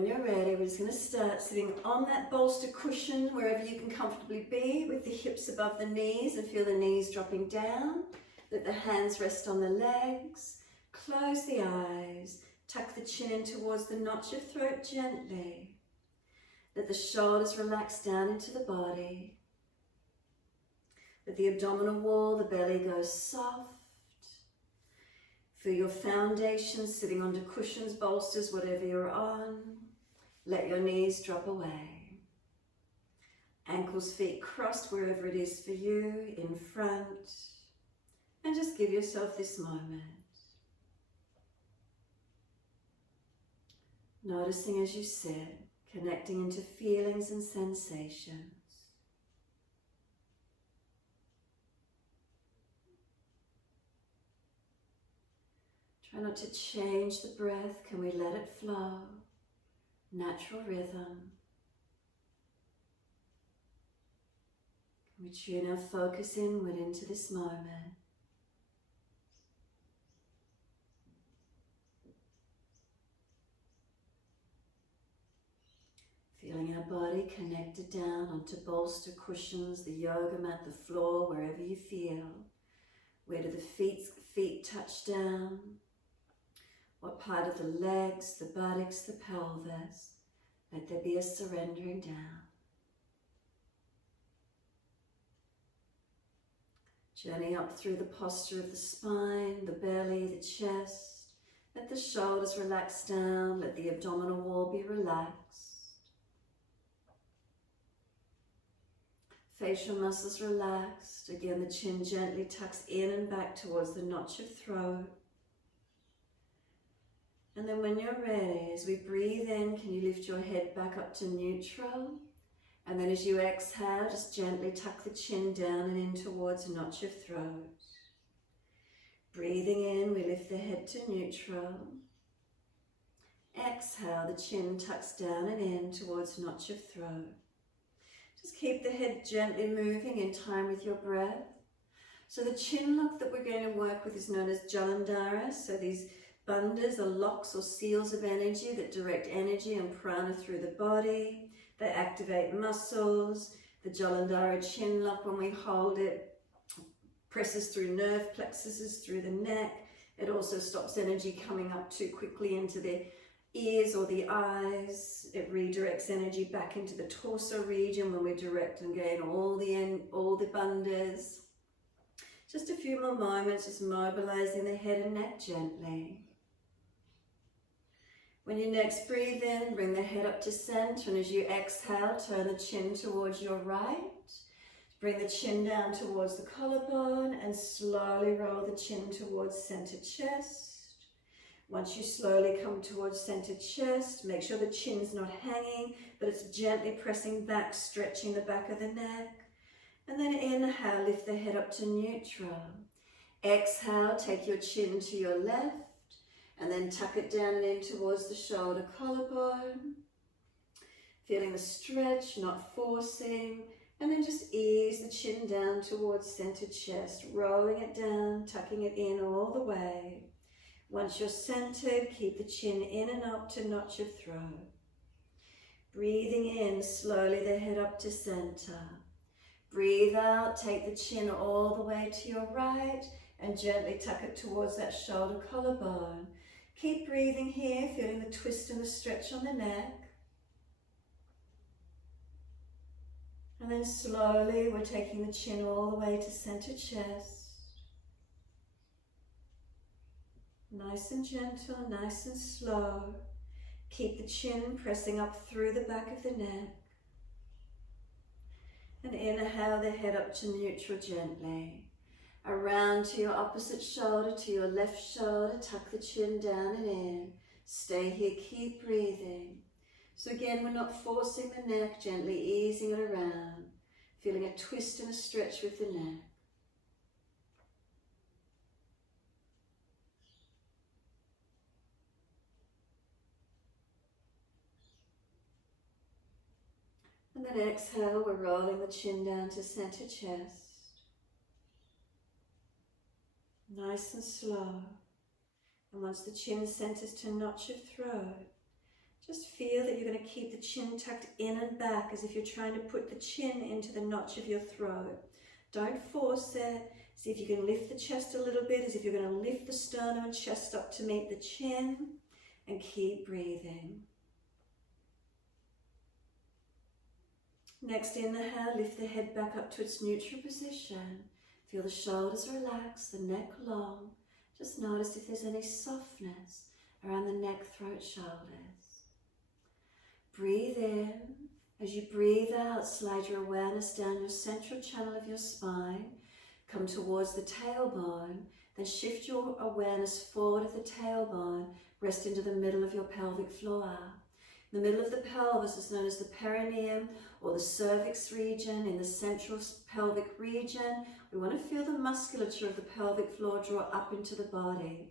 when you're ready, we're just going to start sitting on that bolster cushion wherever you can comfortably be, with the hips above the knees, and feel the knees dropping down. Let the hands rest on the legs. Close the eyes. Tuck the chin in towards the notch of throat gently. Let the shoulders relax down into the body. Let the abdominal wall, the belly go soft. Feel your foundation sitting onto cushions, bolsters, whatever you're on. Let your knees drop away. Ankles, feet crossed wherever it is for you, in front. And just give yourself this moment. Noticing as you sit, connecting into feelings and sensations. Try not to change the breath. Can we let it flow? Natural rhythm. Can we tune our focus inward into this moment? Feeling our body connected down onto bolster cushions, the yoga mat, the floor, wherever you feel. Where do the feet touch down? What part of the legs, the buttocks, the pelvis? Let there be a surrendering down. Journey up through the posture of the spine, the belly, the chest. Let the shoulders relax down. Let the abdominal wall be relaxed. Facial muscles relaxed. Again, the chin gently tucks in and back towards the notch of throat. And then when you're ready, as we breathe in, can you lift your head back up to neutral? And then as you exhale, just gently tuck the chin down and in towards a notch of throat. Breathing in, we lift the head to neutral. Exhale, the chin tucks down and in towards a notch of throat. Just keep the head gently moving in time with your breath. So the chin lock that we're going to work with is known as Jalandhara. So these bandhas are locks or seals of energy that direct energy and prana through the body. They activate muscles. The Jalandhara chin lock, when we hold it, presses through nerve plexuses, through the neck. It also stops energy coming up too quickly into the ears or the eyes. It redirects energy back into the torso region when we direct and gain all the bandhas. Just a few more moments, just mobilizing the head and neck gently. When you next breathe in, bring the head up to center, and as you exhale, turn the chin towards your right. Bring the chin down towards the collarbone and slowly roll the chin towards center chest. Once you slowly come towards center chest, make sure the chin's not hanging, but it's gently pressing back, stretching the back of the neck. And then inhale, lift the head up to neutral. Exhale, take your chin to your left, and then tuck it down and in towards the shoulder collarbone. Feeling the stretch, not forcing. And then just ease the chin down towards center chest, rolling it down, tucking it in all the way. Once you're centered, keep the chin in and up to notch of throat. Breathing in, slowly the head up to center. Breathe out, take the chin all the way to your right and gently tuck it towards that shoulder collarbone. Keep breathing here, feeling the twist and the stretch on the neck. And then slowly we're taking the chin all the way to center chest. Nice and gentle, nice and slow. Keep the chin pressing up through the back of the neck. And inhale the head up to neutral gently. Around to your opposite shoulder, to your left shoulder, tuck the chin down and in. Stay here, keep breathing. So again, we're not forcing the neck, gently easing it around. Feeling a twist and a stretch with the neck. And then exhale, we're rolling the chin down to center chest. Nice and slow. And once the chin centers to notch of throat, Just feel that you're going to keep the chin tucked in and back as if you're trying to put the chin into the notch of your throat. Don't force it. See if you can lift the chest a little bit, as if you're going to lift the sternum and chest up to meet the chin, and keep breathing. Next inhale, lift the head back up to its neutral position. Feel the shoulders relax, the neck long. Just notice if there's any softness around the neck, throat, shoulders. Breathe in. As you breathe out, slide your awareness down your central channel of your spine. Come towards the tailbone. Then shift your awareness forward of the tailbone. Rest into the middle of your pelvic floor. The middle of the pelvis is known as the perineum or the cervix region. In the central pelvic region, we want to feel the musculature of the pelvic floor draw up into the body.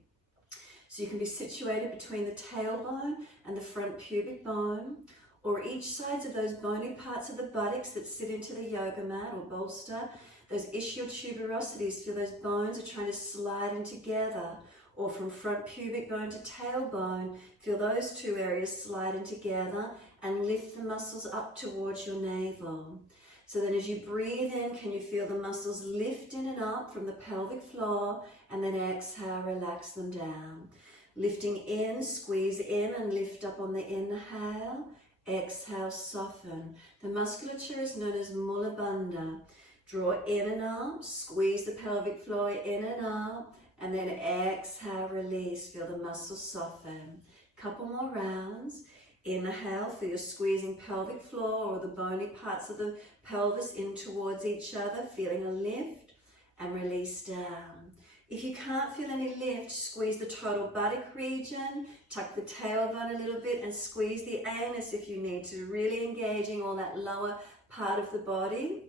So you can be situated between the tailbone and the front pubic bone, or each sides of those bony parts of the buttocks that sit into the yoga mat or bolster. Those ischial tuberosities, feel those bones are trying to slide in together. Or from front pubic bone to tailbone, feel those two areas slide in together and lift the muscles up towards your navel. So then as you breathe in, can you feel the muscles lift in and up from the pelvic floor, and then exhale, relax them down. Lifting in, squeeze in and lift up on the inhale. Exhale, soften. The musculature is known as Mula Bandha. Draw in and up, squeeze the pelvic floor in and up, and then exhale, release. Feel the muscles soften. Couple more rounds. Inhale, feel you're squeezing pelvic floor or the bony parts of the pelvis in towards each other, feeling a lift, and release down. If you can't feel any lift, squeeze the total buttock region, tuck the tailbone a little bit, and squeeze the anus if you need to, really engaging all that lower part of the body.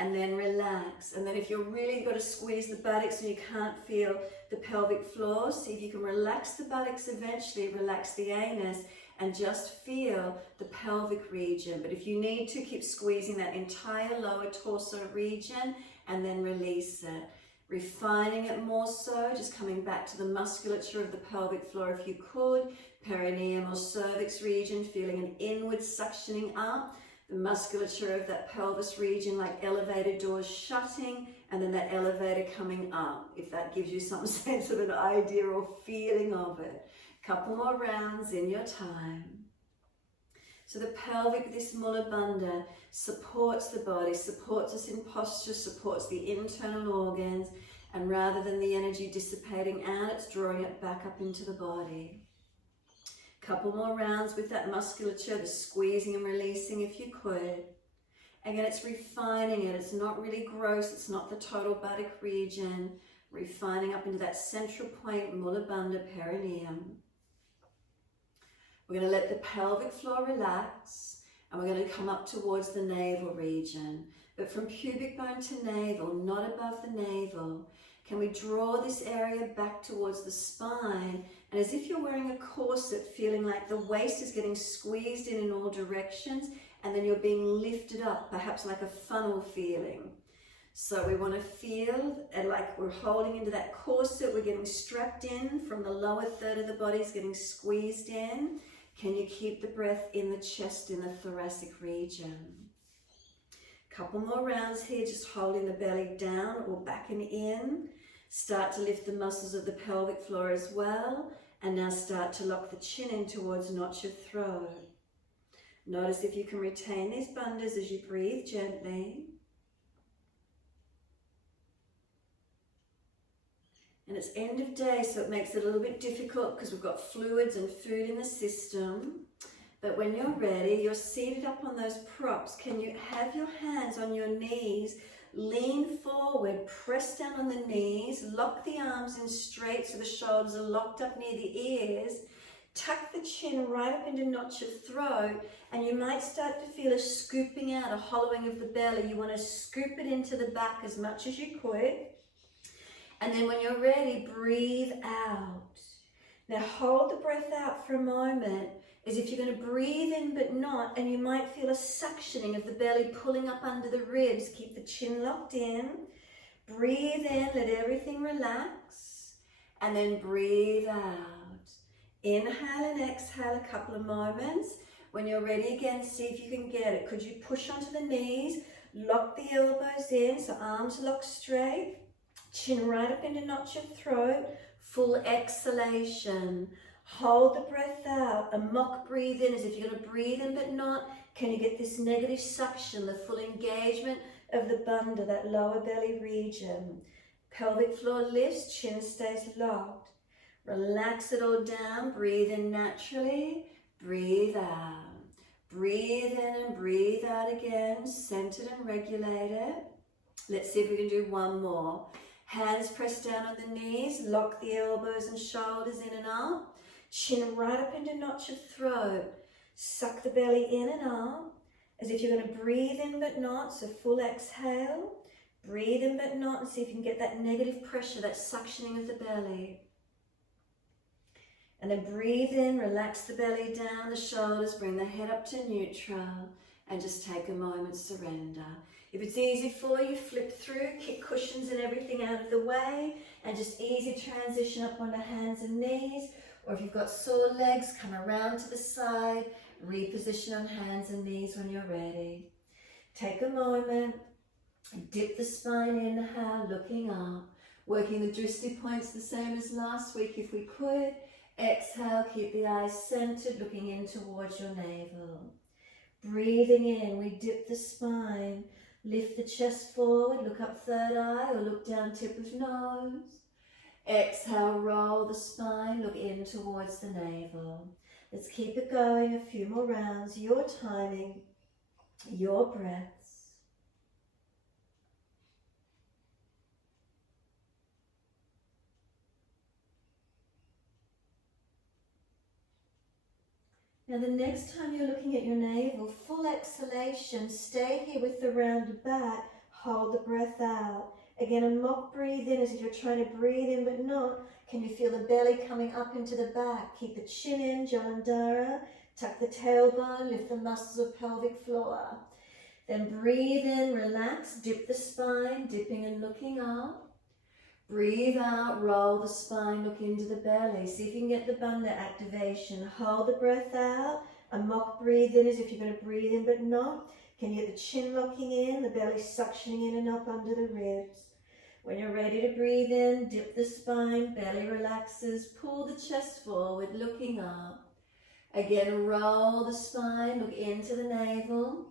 And then relax. And then if you're really got to squeeze the buttocks and you can't feel the pelvic floor, see if you can relax the buttocks eventually, relax the anus, and just feel the pelvic region. But if you need to, keep squeezing that entire lower torso region and then release it. Refining it more so, just coming back to the musculature of the pelvic floor if you could. Perineum or cervix region, feeling an inward suctioning up. The musculature of that pelvis region, like elevator doors shutting, and then that elevator coming up, if that gives you some sense of an idea or feeling of it. Couple more rounds in your time. So the pelvic, this Mula Bandha, supports the body, supports us in posture, supports the internal organs, and rather than the energy dissipating out, it's drawing it back up into the body. Couple more rounds with that musculature, the squeezing and releasing if you could. Again, it's refining it. It's not really gross. It's not the total buttock region. Refining up into that central point, Mula Bandha, perineum. We're going to let the pelvic floor relax, and we're going to come up towards the navel region. But from pubic bone to navel, not above the navel. Can we draw this area back towards the spine? And as if you're wearing a corset, feeling like the waist is getting squeezed in all directions, and then you're being lifted up, perhaps like a funnel feeling. So we want to feel like we're holding into that corset, we're getting strapped in from the lower third of the body, is getting squeezed in. Can you keep the breath in the chest, in the thoracic region? Couple more rounds here, just holding the belly down or back and in. Start to lift the muscles of the pelvic floor as well. And now start to lock the chin in towards notch of throat. Notice if you can retain these bandhas as you breathe gently. And it's end of day, so it makes it a little bit difficult because we've got fluids and food in the system. But when you're ready, you're seated up on those props. Can you have your hands on your knees? Lean forward, press down on the knees, lock the arms in straight so the shoulders are locked up near the ears. Tuck the chin right up into notch of throat, and you might start to feel a scooping out, a hollowing of the belly. You want to scoop it into the back as much as you could. And then when you're ready, breathe out. Now hold the breath out for a moment, as if you're going to breathe in but not, and you might feel a suctioning of the belly pulling up under the ribs. Keep the chin locked in. Breathe in, let everything relax, and then breathe out. Inhale and exhale a couple of moments. When you're ready again, see if you can get it. Could you push onto the knees, lock the elbows in, so arms lock straight, chin right up into notch your throat, full exhalation. Hold the breath out, a mock breathe in as if you're going to breathe in but not. Can you get this negative suction, the full engagement of the bandha, that lower belly region? Pelvic floor lifts, chin stays locked. Relax it all down, breathe in naturally, breathe out. Breathe in and breathe out again, centered and regulated. Let's see if we can do one more. Hands pressed down on the knees, lock the elbows and shoulders in and up. Chin right up into notch of throat. Suck the belly in and up, as if you're going to breathe in but not, so full exhale. Breathe in but not, and see if you can get that negative pressure, that suctioning of the belly. And then breathe in, relax the belly down, the shoulders, bring the head up to neutral, and just take a moment, surrender. If it's easy for you, flip through, kick cushions and everything out of the way, and just easy transition up onto hands and knees. Or if you've got sore legs, come around to the side, reposition on hands and knees when you're ready. Take a moment, dip the spine, inhale, looking up, working the drishti points the same as last week if we could. Exhale, keep the eyes centered, looking in towards your navel. Breathing in, we dip the spine, lift the chest forward, look up third eye or look down tip of nose. Exhale, roll the spine, look in towards the navel. Let's keep it going, a few more rounds, your timing, your breaths. Now the next time you're looking at your navel, full exhalation, stay here with the rounded back, hold the breath out. Again, a mock breathe in as if you're trying to breathe in but not. Can you feel the belly coming up into the back? Keep the chin in, Jalandhara. Tuck the tailbone, lift the muscles of pelvic floor. Then breathe in, relax, dip the spine, dipping and looking up. Breathe out, roll the spine, look into the belly. See if you can get the bandha activation. Hold the breath out. A mock breathe in as if you're going to breathe in but not. Can you get the chin locking in, the belly suctioning in and up under the ribs? When you're ready to breathe in, dip the spine, belly relaxes, pull the chest forward, looking up. Again, roll the spine, look into the navel.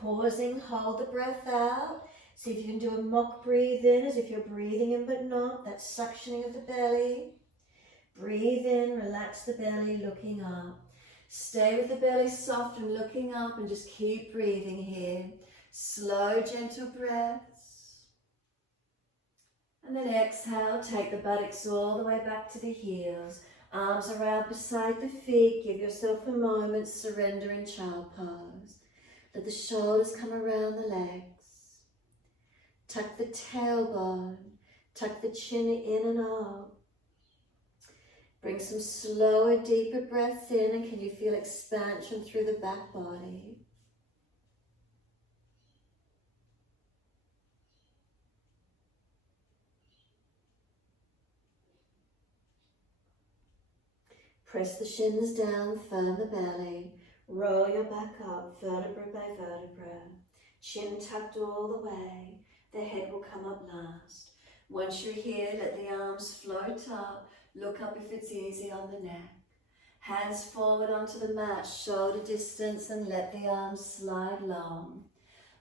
Pausing, hold the breath out. See if you can do a mock breathe in as if you're breathing in but not, that suctioning of the belly. Breathe in, relax the belly, looking up. Stay with the belly soft and looking up and just keep breathing here. Slow, gentle breaths. And then exhale, take the buttocks all the way back to the heels. Arms around beside the feet, give yourself a moment, surrender in child pose. Let the shoulders come around the legs. Tuck the tailbone, tuck the chin in and up. Bring some slower, deeper breaths in, and can you feel expansion through the back body? Press the shins down, firm the belly. Roll your back up, vertebra by vertebra. Chin tucked all the way. The head will come up last. Once you're here, let the arms float up. Look up if it's easy on the neck. Hands forward onto the mat, shoulder distance, and let the arms slide long.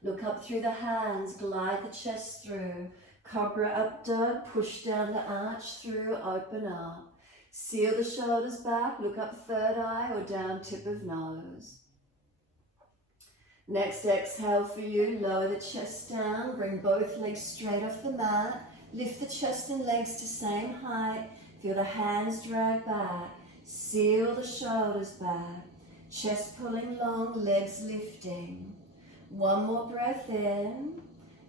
Look up through the hands, glide the chest through. Cobra up dog, push down the arch through, open up. Seal the shoulders back, look up third eye or down tip of nose. Next exhale for you, lower the chest down, bring both legs straight off the mat, lift the chest and legs to same height, feel the hands drag back, seal the shoulders back, chest pulling long, legs lifting. One more breath in,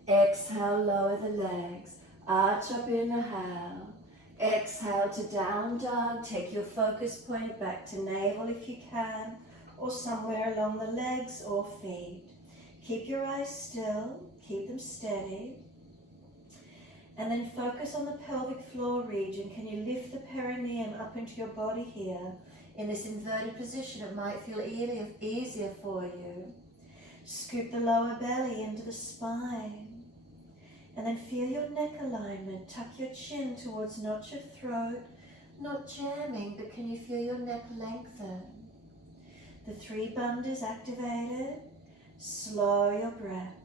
exhale, lower the legs, arch up, inhale, exhale to down dog, take your focus point back to navel if you can, or somewhere along the legs or feet. Keep your eyes still, keep them steady. And then focus on the pelvic floor region. Can you lift the perineum up into your body here? In this inverted position, it might feel easier for you. Scoop the lower belly into the spine. And then feel your neck alignment. Tuck your chin towards not your throat, not jamming, but can you feel your neck lengthen? The 3 bandhas activated. Slow your breaths.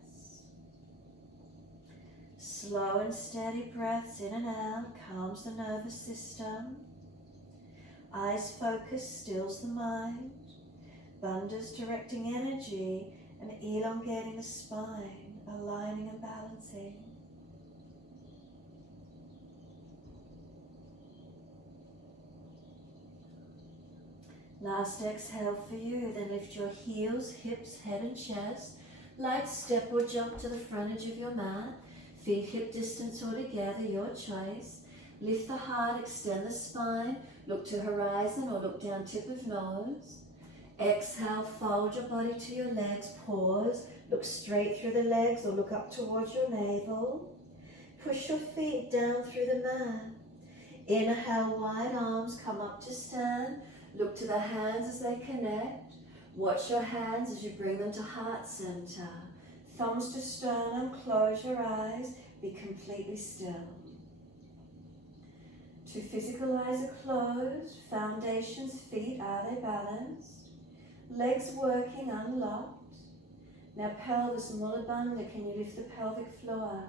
Slow and steady breaths in and out calms the nervous system. Eyes focused stills the mind. Bandhas directing energy and elongating the spine, aligning and balancing. Last exhale for you, then lift your heels, hips, head and chest. Light step or jump to the front edge of your mat. Feet hip distance or together, your choice. Lift the heart, extend the spine. Look to horizon or look down tip of nose. Exhale, fold your body to your legs. Pause, look straight through the legs or look up towards your navel. Push your feet down through the mat. Inhale, wide arms, come up to stand. Look to the hands as they connect. Watch your hands as you bring them to heart center. Thumbs to sternum, close your eyes, be completely still. 2 physical eyes are closed, foundations, feet, are they balanced? Legs working, unlocked. Now pelvis, Mula Bandha, can you lift the pelvic floor?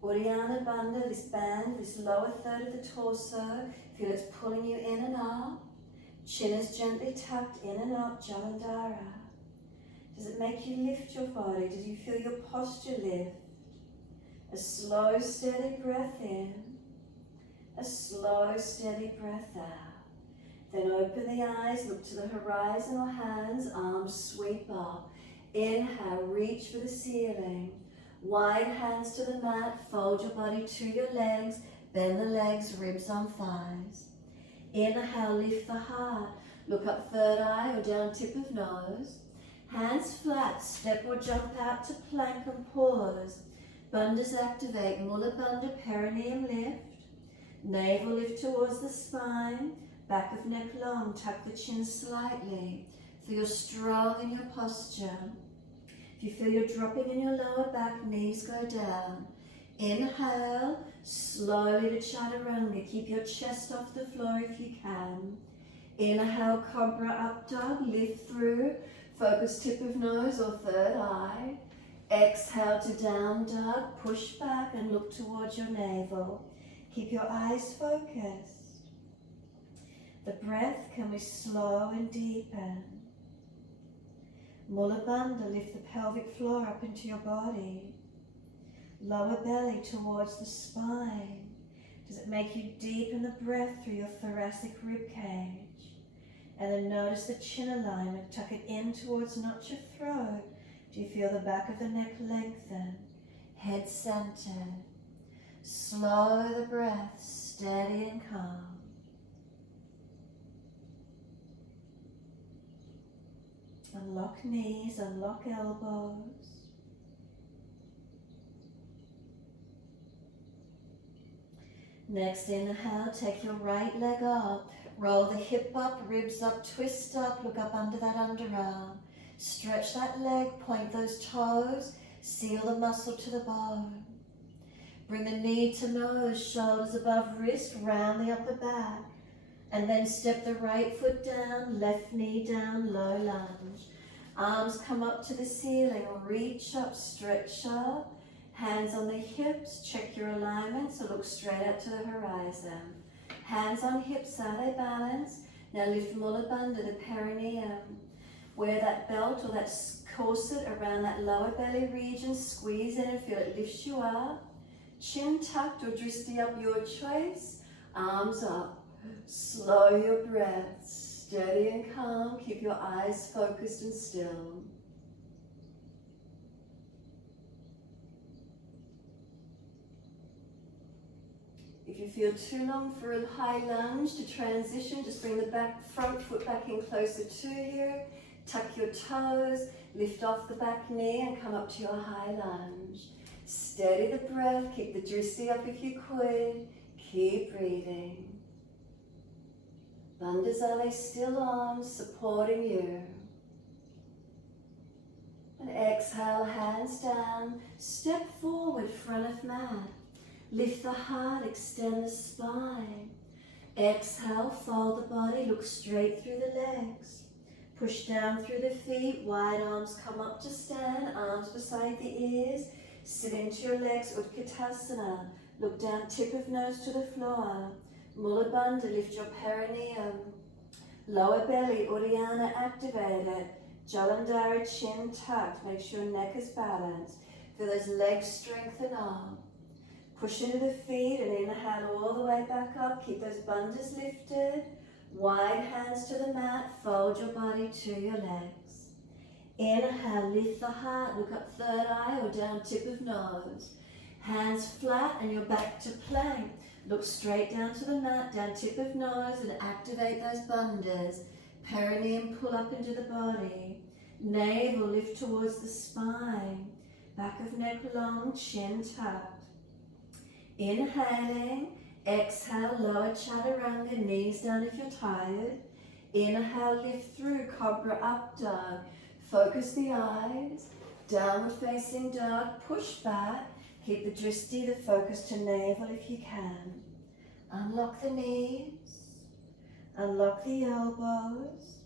Uddiyana Bandha, this band, this lower third of the torso, feel it's pulling you in and up. Chin is gently tucked in and up, Jalandhara. Does it make you lift your body? Does you feel your posture lift? A slow, steady breath in. A slow, steady breath out. Then open the eyes, look to the horizon or hands, arms sweep up. Inhale, reach for the ceiling. Wide hands to the mat, fold your body to your legs, bend the legs, ribs on thighs. Inhale, lift the heart. Look up third eye or down tip of nose. Hands flat, step or jump out to plank and pause. Bandhas activate, Mula Bandha, perineum lift. Navel lift towards the spine. Back of neck long, tuck the chin slightly. Feel strong in your posture. If you feel you're dropping in your lower back, knees go down. Inhale, slowly to Chaturanga. Keep your chest off the floor if you can. Inhale, Cobra up dog, lift through. Focus tip of nose or third eye. Exhale to down dog, push back and look towards your navel. Keep your eyes focused. The breath can be slow and deepen. Mula Bandha, lift the pelvic floor up into your body. Lower belly towards the spine. Does it make you deepen the breath through your thoracic rib cage? And then notice the chin alignment. Tuck it in towards not your throat. Do you feel the back of the neck lengthen? Head centered. Slow the breath, steady and calm. Unlock knees, unlock elbows. Next inhale, take your right leg up. Roll the hip up, ribs up, twist up, look up under that underarm. Stretch that leg, point those toes, seal the muscle to the bone. Bring the knee to nose, shoulders above wrist, round the upper back. And then step the right foot down, left knee down, low lunge. Arms come up to the ceiling, reach up, stretch up. Hands on the hips, check your alignment, so look straight out to the horizon. Hands on hips, are they balanced? Now lift Mula Bandha, the perineum. Wear that belt or that corset around that lower belly region, squeeze in and feel it lifts you up. Chin tucked or drishti up, your choice. Arms up. Slow your breath, steady and calm. Keep your eyes focused and still. If you feel too long for a high lunge to transition, just bring the front foot back in closer to you. Tuck your toes, lift off the back knee and come up to your high lunge. Steady the breath, keep the drishti up if you could. Keep breathing. Bandhas, are they still on, supporting you? And exhale, hands down, step forward, front of mat. Lift the heart, extend the spine. Exhale, fold the body, look straight through the legs. Push down through the feet, wide arms come up to stand, arms beside the ears. Sit into your legs, Utkatasana. Look down, tip of nose to the floor. Mula Bandha, lift your perineum. Lower belly, Uddiyana activated. Jalandhara, chin tucked. Make sure your neck is balanced. Feel those legs strengthen up. Push into the feet and inhale all the way back up. Keep those bandhas lifted. Wide hands to the mat. Fold your body to your legs. Inhale, lift the heart. Look up third eye or down tip of nose. Hands flat and you're back to plank. Look straight down to the mat, down tip of nose, and activate those bandhas. Perineum, pull up into the body. Navel, lift towards the spine. Back of neck long, chin tucked. Inhaling, exhale, lower chaturanga, knees down if you're tired. Inhale, lift through, cobra up dog. Focus the eyes. Downward facing dog, push back. Keep the drishti, the focus to navel if you can. Unlock the knees. Unlock the elbows.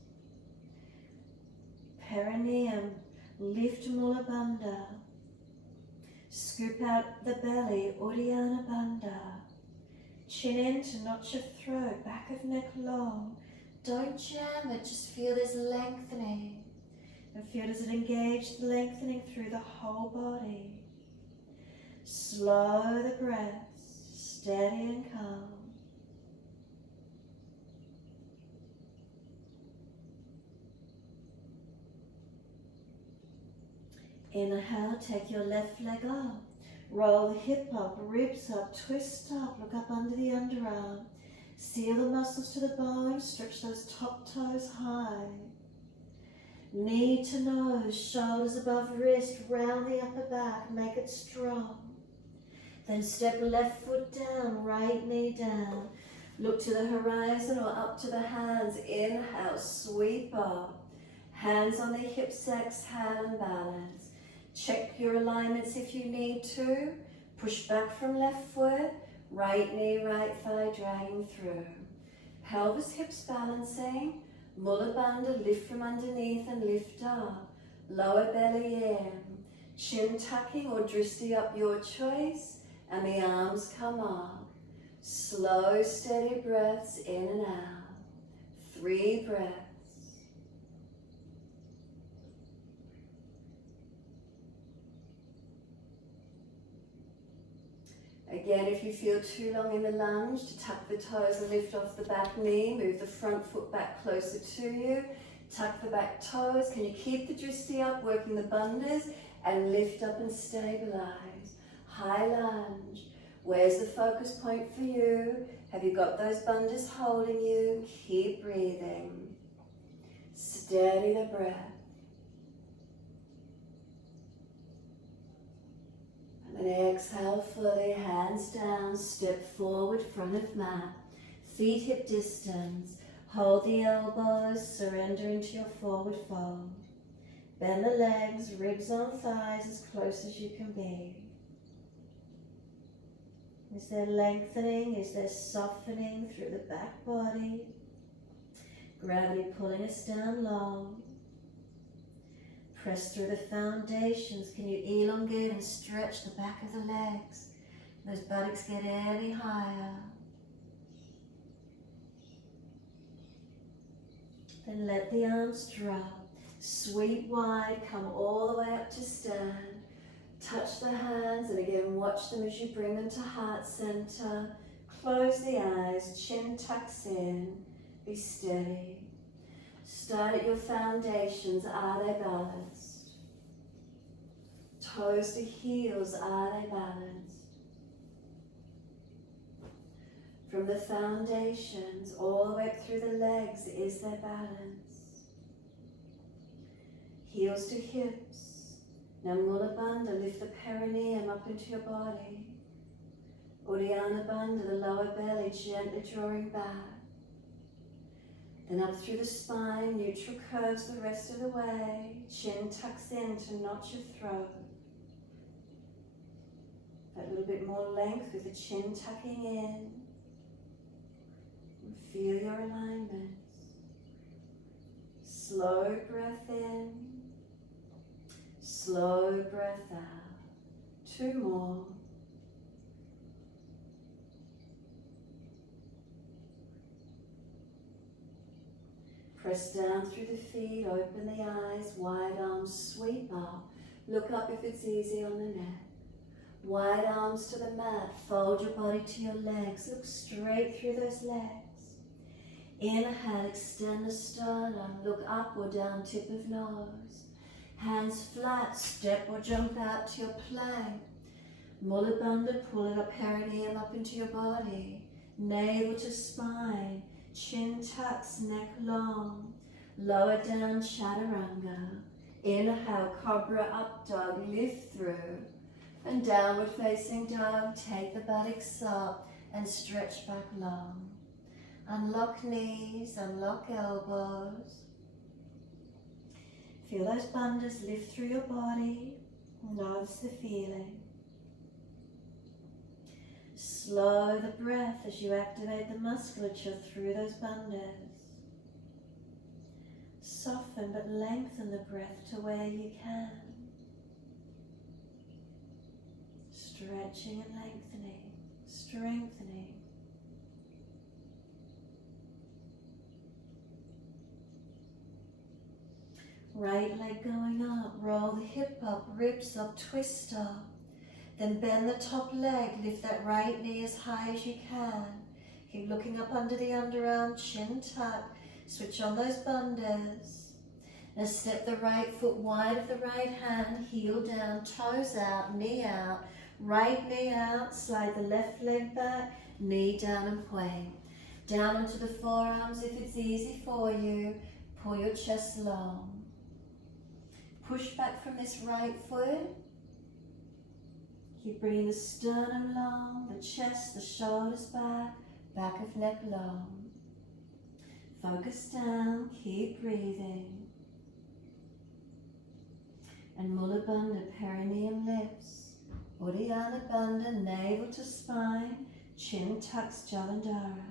Perineum, lift Mula Bandha. Scoop out the belly, Uddiyana Bandha. Chin in to notch your throat, back of neck long. Don't jam it, just feel this lengthening. And feel as it engage the lengthening through the whole body. Slow the breath, steady and calm. Inhale, take your left leg up. Roll the hip up, ribs up, twist up, look up under the underarm. Seal the muscles to the bone, stretch those top toes high. Knee to nose, shoulders above wrist, round the upper back, make it strong. Then step left foot down, right knee down. Look to the horizon or up to the hands. Inhale, sweep up. Hands on the hips, exhale and balance. Check your alignments if you need to. Push back from left foot. Right knee, right thigh dragging through. Pelvis, hips balancing. Mula Bandha, lift from underneath and lift up. Lower belly in. Chin tucking or drishti up, your choice. And the arms come up. Slow, steady breaths in and out. 3 breaths. Again, if you feel too long in the lunge, to tuck the toes and lift off the back knee. Move the front foot back closer to you. Tuck the back toes. Can you keep the drishti up, working the bandhas, and lift up and stabilize. High lunge. Where's the focus point for you? Have you got those bandhas holding you? Keep breathing. Steady the breath. And then exhale fully, hands down, step forward, front of mat. Feet hip distance. Hold the elbows, surrender into your forward fold. Bend the legs, ribs on thighs as close as you can be. Is there lengthening? Is there softening through the back body? Gravity pulling us down long. Press through the foundations. Can you elongate and stretch the back of the legs? Those buttocks get any higher. Then let the arms drop. Sweep wide, come all the way up to stand. Touch the hands and again watch them as you bring them to heart center. Close the eyes, chin tucks in, be steady. Start at your foundations, are they balanced? Toes to heels, are they balanced? From the foundations all the way up through the legs, is there balance? Heels to hips. Now Mula Bandha, lift the perineum up into your body. Uddiyana Bandha, the lower belly gently drawing back. Then up through the spine, neutral curves the rest of the way. Chin tucks in to notch your throat. That little bit more length with the chin tucking in. And feel your alignment. Slow breath in. Slow breath out. 2 more. Press down through the feet, open the eyes, wide arms sweep up. Look up if it's easy on the neck. Wide arms to the mat, fold your body to your legs, look straight through those legs. Inhale, extend the sternum, look up or down, tip of nose. Hands flat, step or jump out to your plank. Mula Bandha, pull it up, perineum up into your body. Navel to spine. Chin tucks, neck long, lower down, chaturanga. Inhale, cobra up dog, lift through. And downward facing dog, take the buttocks up and stretch back long. Unlock knees, unlock elbows. Feel those bandhas lift through your body. Notice the feeling. Slow the breath as you activate the musculature through those bandhas. Soften but lengthen the breath to where you can. Stretching and lengthening, strengthening. Right leg going up, roll the hip up, ribs up, twist up. Then bend the top leg, lift that right knee as high as you can. Keep looking up under the underarm, chin tuck. Switch on those bandhas. Now step the right foot wide of the right hand, heel down, toes out, knee out. Right knee out, slide the left leg back, knee down and point. Down onto the forearms if it's easy for you. Pull your chest long. Push back from this right foot. Keep bringing the sternum long, the chest, the shoulders back, back of neck long. Focus down, keep breathing. And Mula Bandha, perineum lifts. Uddiyana Bandha, navel to spine, chin tucks, Jalandhara.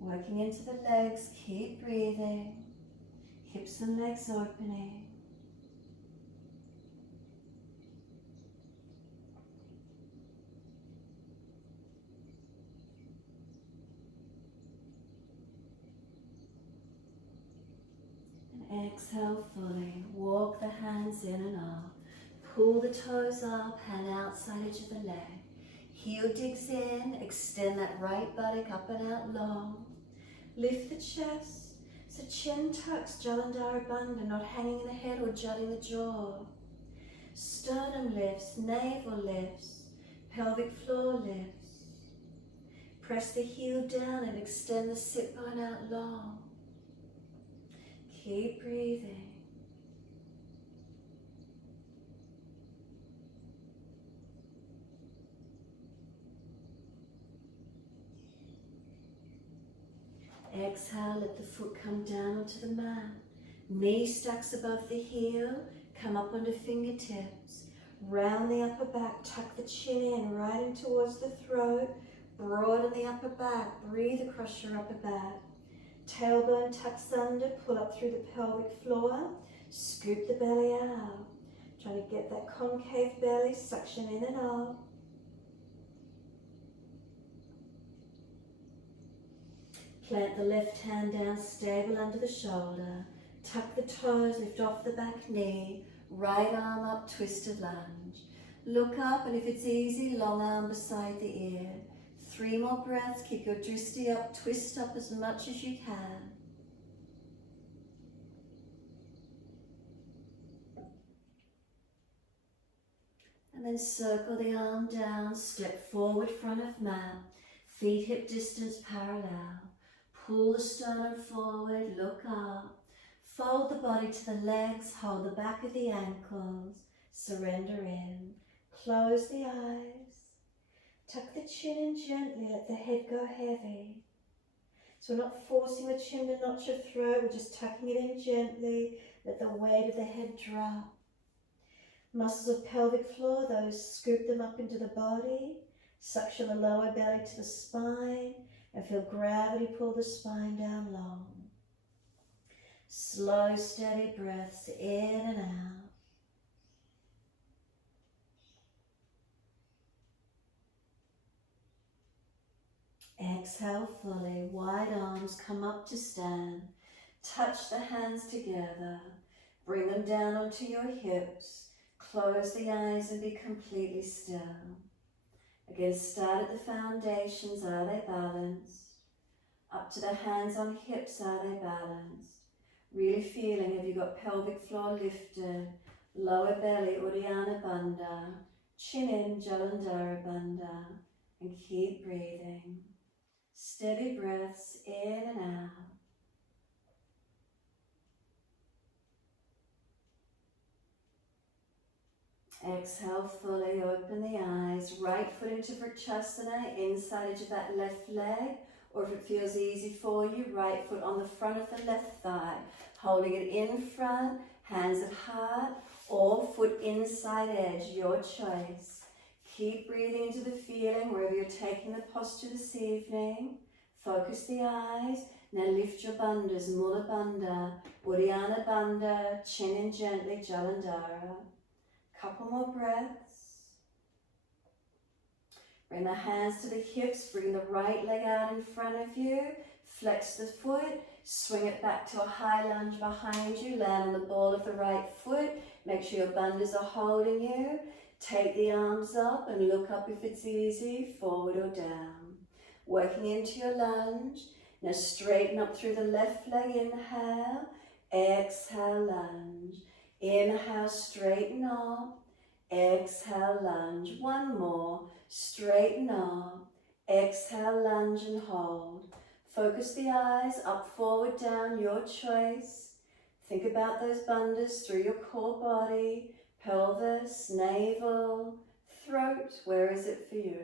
Working into the legs, keep breathing. Hips and legs opening. Exhale fully, walk the hands in and up, pull the toes up, hand outside edge of the leg, heel digs in, extend that right buttock up and out long, lift the chest, so chin tucks, Jalandhara Bandha, not hanging the head or jutting the jaw, sternum lifts, navel lifts, pelvic floor lifts, press the heel down and extend the sit bone out long. Keep breathing. Exhale, let the foot come down onto the mat. Knee stacks above the heel, come up onto fingertips. Round the upper back, tuck the chin in, right in towards the throat. Broaden the upper back, breathe across your upper back. Tailbone tucks under, pull up through the pelvic floor, scoop the belly out. Try to get that concave belly, suction in and up. Plant the left hand down, stable under the shoulder. Tuck the toes, lift off the back knee. Right arm up, twisted lunge. Look up, and if it's easy, long arm beside the ear. 3 more breaths, keep your drishti up, twist up as much as you can. And then circle the arm down, step forward front of mat, feet hip distance parallel. Pull the sternum forward, look up. Fold the body to the legs, hold the back of the ankles, surrender in. Close the eyes, tuck the chin in gently, let the head go heavy. So we're not forcing the chin to notch your throat, we're just tucking it in gently, let the weight of the head drop. Muscles of pelvic floor, those scoop them up into the body, suction the lower belly to the spine, and feel gravity pull the spine down long. Slow, steady breaths in and out. Exhale fully, wide arms come up to stand. Touch the hands together. Bring them down onto your hips. Close the eyes and be completely still. Again, start at the foundations. Are they balanced? Up to the hands on hips. Are they balanced? Really feeling, have you got pelvic floor lifted? Lower belly, Uddiyana Bandha. Chin in, Jalandhara Bandha. And keep breathing. Steady breaths in and out. Exhale fully, open the eyes. Right foot into Vrksasana, inside edge of that left leg. Or if it feels easy for you, right foot on the front of the left thigh. Holding it in front, hands at heart, or foot inside edge, your choice. Keep breathing into the feeling wherever you're taking the posture this evening. Focus the eyes. Now lift your bandhas, Mula Bandha, Uddiyana Bandha, chin in gently, Jalandhara. Couple more breaths. Bring the hands to the hips, bring the right leg out in front of you. Flex the foot, swing it back to a high lunge behind you. Land on the ball of the right foot. Make sure your bandhas are holding you. Take the arms up and look up if it's easy, forward or down. Working into your lunge. Now straighten up through the left leg, inhale. Exhale, lunge. Inhale, straighten up. Exhale, lunge. One more. Straighten up. Exhale, lunge and hold. Focus the eyes, up, forward, down, your choice. Think about those bandhas through your core body, pelvis, navel, throat. Where is it for you?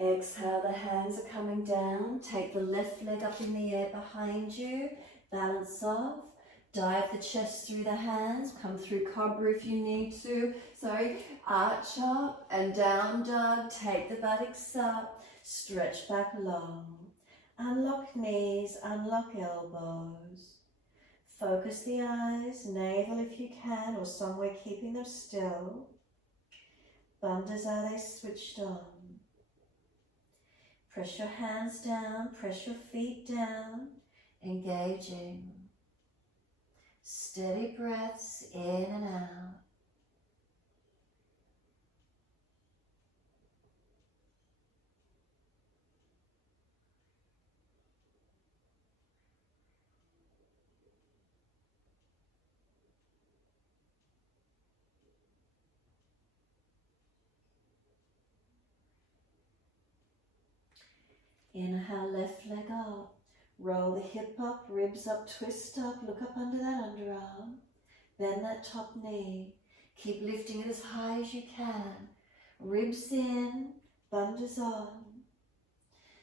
Exhale, the hands are coming down. Take the left leg up in the air behind you. Balance off. Dive the chest through the hands. Come through cobra if you need to. Arch up and down dog. Take the buttocks up. Stretch back long. Unlock knees, unlock elbows. Focus the eyes, navel if you can, or somewhere keeping them still. Bandhas, are they switched on? Press your hands down, press your feet down, engaging. Steady breaths in and out. Inhale, left leg up. Roll the hip up, ribs up, twist up, look up under that underarm. Bend that top knee. Keep lifting it as high as you can. Ribs in, bandhas on.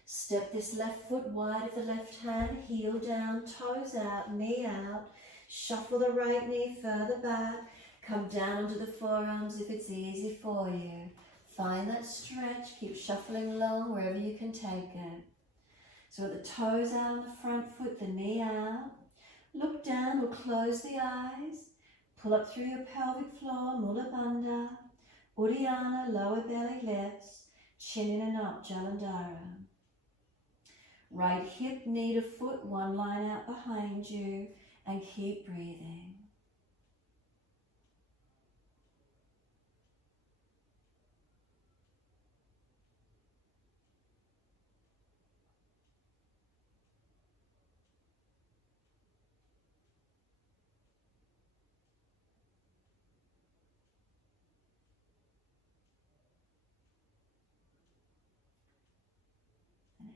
Step this left foot wide of the left hand, heel down, toes out, knee out. Shuffle the right knee further back. Come down onto the forearms if it's easy for you. Find that stretch, keep shuffling along wherever you can take it. So with the toes out on the front foot, the knee out. Look down or close the eyes. Pull up through your pelvic floor, Mula Bandha. Uddiyana, lower belly lifts. Chin in and up, Jalandhara. Right hip, knee to foot, one line out behind you. And keep breathing.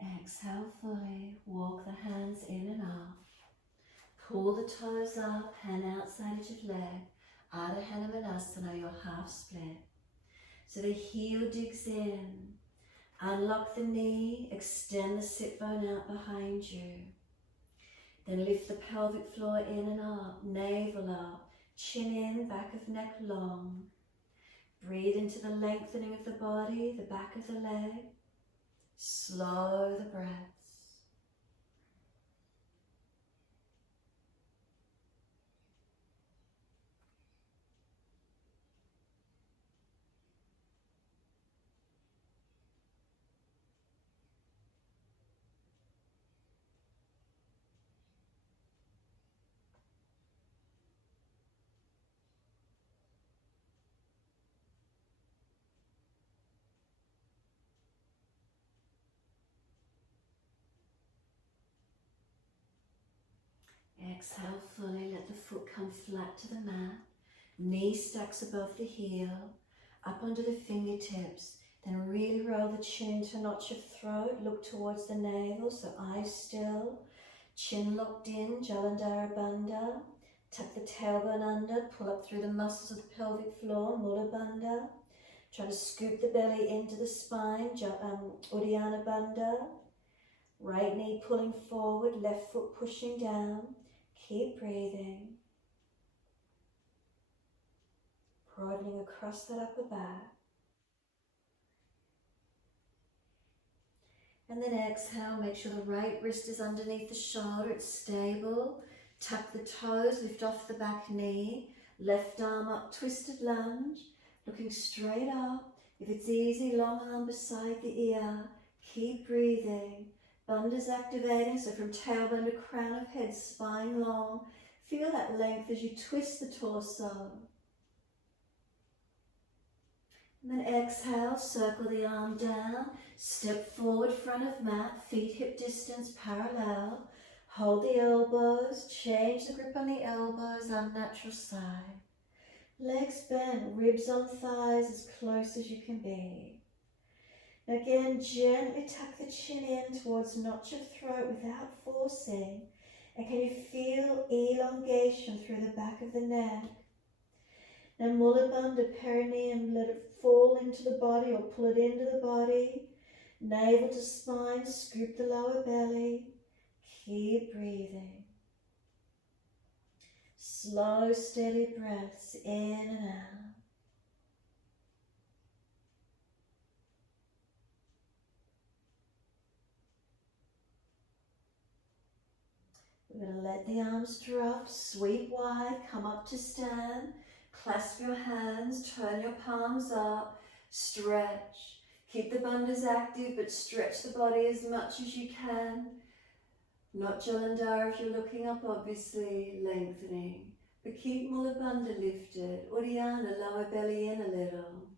Exhale fully. Walk the hands in and up. Pull the toes up, hand outside edge of leg. Ardha Hanumanasana, your half split. So the heel digs in. Unlock the knee, extend the sit bone out behind you. Then lift the pelvic floor in and up, navel up, chin in, back of neck long. Breathe into the lengthening of the body, the back of the leg. Slow the breaths. Exhale fully, let the foot come flat to the mat. Knee stacks above the heel, up onto the fingertips. Then really roll the chin to notch of throat. Look towards the navel, so eyes still. Chin locked in, Jalandhara Bandha. Tuck the tailbone under, pull up through the muscles of the pelvic floor, Mula Bandha. Try to scoop the belly into the spine, Uddiyana Bandha. Right knee pulling forward, left foot pushing down. Keep breathing. Broadening across that upper back. And then exhale, make sure the right wrist is underneath the shoulder, it's stable. Tuck the toes, lift off the back knee. Left arm up, twisted lunge. Looking straight up. If it's easy, long arm beside the ear. Keep breathing. Bandha's activating, so from tailbone to crown of head, spine long. Feel that length as you twist the torso. And then exhale, circle the arm down, step forward, front of mat, feet hip distance parallel. Hold the elbows, change the grip on the elbows, unnatural side. Legs bent, ribs on thighs as close as you can be. Again, gently tuck the chin in towards notch of throat without forcing. And can you feel elongation through the back of the neck? Now Mula Bandha, perineum, let it fall into the body or pull it into the body. Navel to spine, scoop the lower belly. Keep breathing. Slow, steady breaths in and out. We're going to let the arms drop, sweep wide, come up to stand. Clasp your hands, turn your palms up, stretch. Keep the bandhas active, but stretch the body as much as you can. Not Jalandhara if you're looking up, obviously, lengthening. But keep Mula Bandha lifted. Uddiyana, lower belly in a little.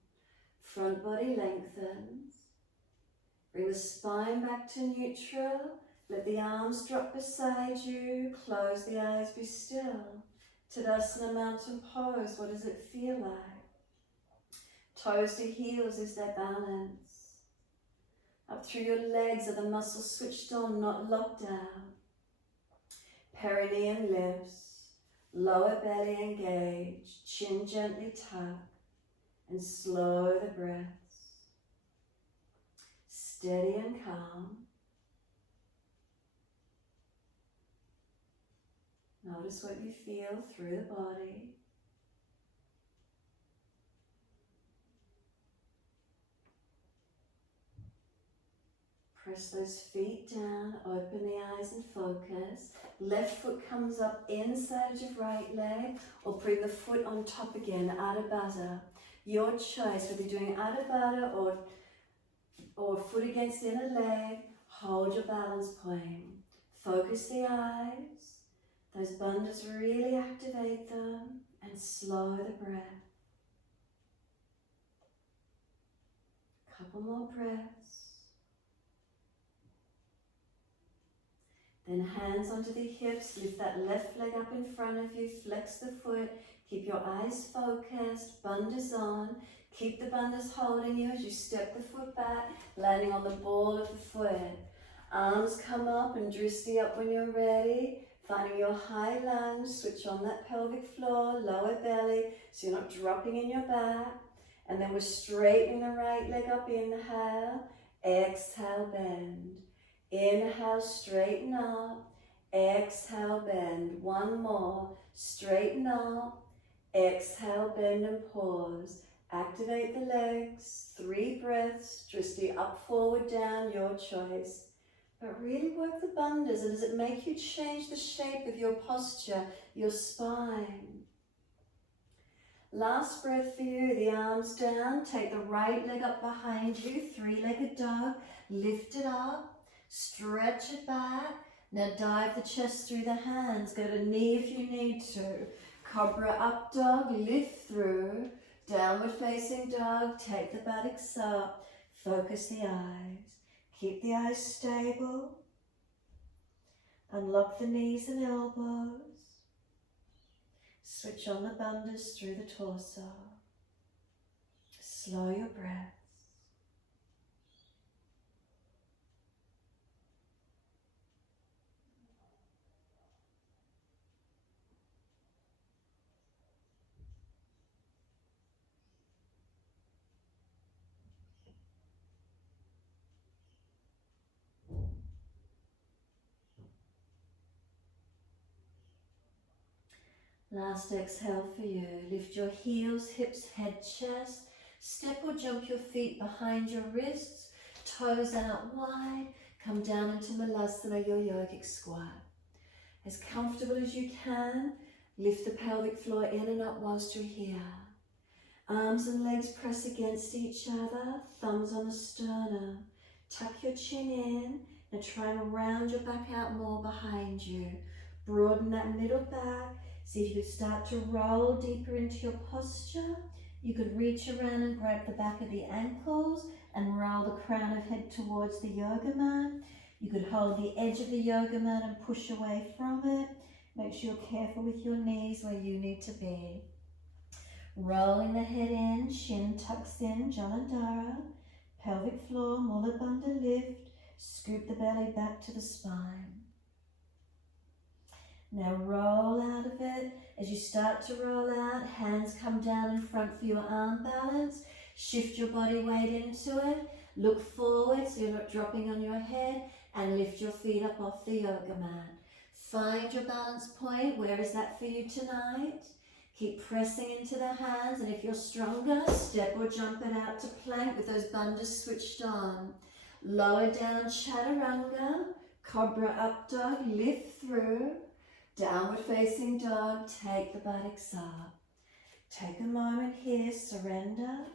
Front body lengthens. Bring the spine back to neutral. Let the arms drop beside you. Close the eyes, be still. Tadasana, mountain pose, what does it feel like? Toes to heels, is there balance? Up through your legs, are the muscles switched on, not locked down? Perineum lifts, lower belly engaged, chin gently tucked, and slow the breaths. Steady and calm. Notice what you feel through the body. Press those feet down, open the eyes and focus. Left foot comes up inside of right leg, or bring the foot on top again, Adho Baddha. Your choice, whether you're doing Adho Baddha or foot against inner leg, hold your balance point. Focus the eyes. Those bandhas, really activate them and slow the breath. Couple more breaths. Then hands onto the hips, lift that left leg up in front of you, flex the foot, keep your eyes focused, bandhas on. Keep the bandhas holding you as you step the foot back, landing on the ball of the foot. Arms come up and drishti up when you're ready. Finding your high lunge, switch on that pelvic floor, lower belly, so you're not dropping in your back. And then we're straightening the right leg up, inhale, exhale, bend. Inhale, straighten up, exhale, bend. One more, straighten up, exhale, bend and pause. Activate the legs, 3 breaths, drishti up, forward, down, your choice. But really work the bandhas, and does it make you change the shape of your posture, your spine? Last breath for you, the arms down, take the right leg up behind you, 3-legged dog, lift it up, stretch it back. Now dive the chest through the hands, go to knee if you need to. Cobra up dog, lift through, downward facing dog, take the buttocks up, focus the eyes. Keep the eyes stable. Unlock the knees and elbows. Switch on the bandhas through the torso. Slow your breath. Last exhale for you. Lift your heels, hips, head, chest. Step or jump your feet behind your wrists. Toes out wide. Come down into Malasana, your yogic squat. As comfortable as you can, lift the pelvic floor in and up whilst you're here. Arms and legs press against each other. Thumbs on the sternum. Tuck your chin in. Now try and round your back out more behind you. Broaden that middle back. See if you could start to roll deeper into your posture. You could reach around and grab the back of the ankles and roll the crown of head towards the yoga mat. You could hold the edge of the yoga mat and push away from it. Make sure you're careful with your knees where you need to be. Rolling the head in, shin tucks in, Jalandhara. Pelvic floor, Mula Bandha lift. Scoop the belly back to the spine. Now roll out of it. As you start to roll out, hands come down in front for your arm balance. Shift your body weight into it. Look forward so you're not dropping on your head, and lift your feet up off the yoga mat. Find your balance point. Where is that for you tonight? Keep pressing into the hands, and if you're stronger, step or jump it out to plank with those bandhas switched on. Lower down, chaturanga, cobra up dog, lift through. Downward facing dog, take the buttocks up. Take a moment here, surrender.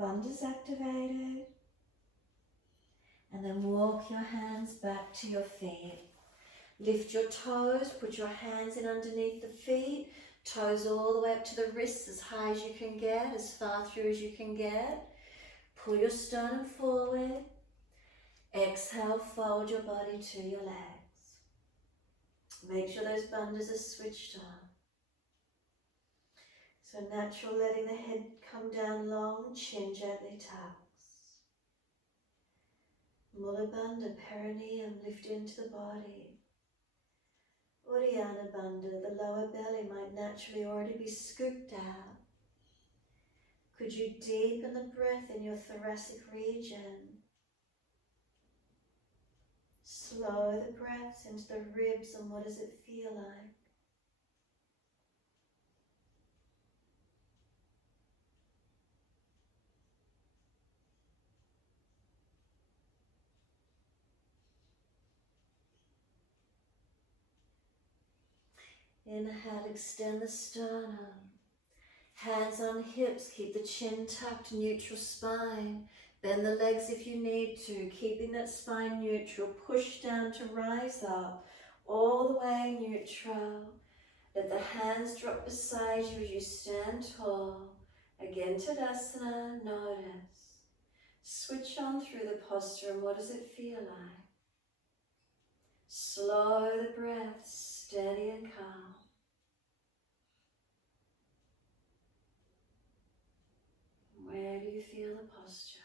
Bandhas activated. And then walk your hands back to your feet. Lift your toes, put your hands in underneath the feet. Toes all the way up to the wrists, as high as you can get, as far through as you can get. Pull your sternum forward. Exhale, fold your body to your legs. Make sure those bandhas are switched on. So natural, letting the head come down long, chin gently tucks. Mula Bandha, perineum, lift into the body. Uddiyana Bandha, the lower belly might naturally already be scooped out. Could you deepen the breath in your thoracic region? Slow the breaths into the ribs, and what does it feel like? Inhale, extend the sternum. Hands on hips, keep the chin tucked, neutral spine. Bend the legs if you need to, keeping that spine neutral. Push down to rise up, all the way neutral. Let the hands drop beside you as you stand tall. Again, Tadasana, notice. Switch on through the posture, and what does it feel like? Slow the breath, steady and calm. Where do you feel the posture?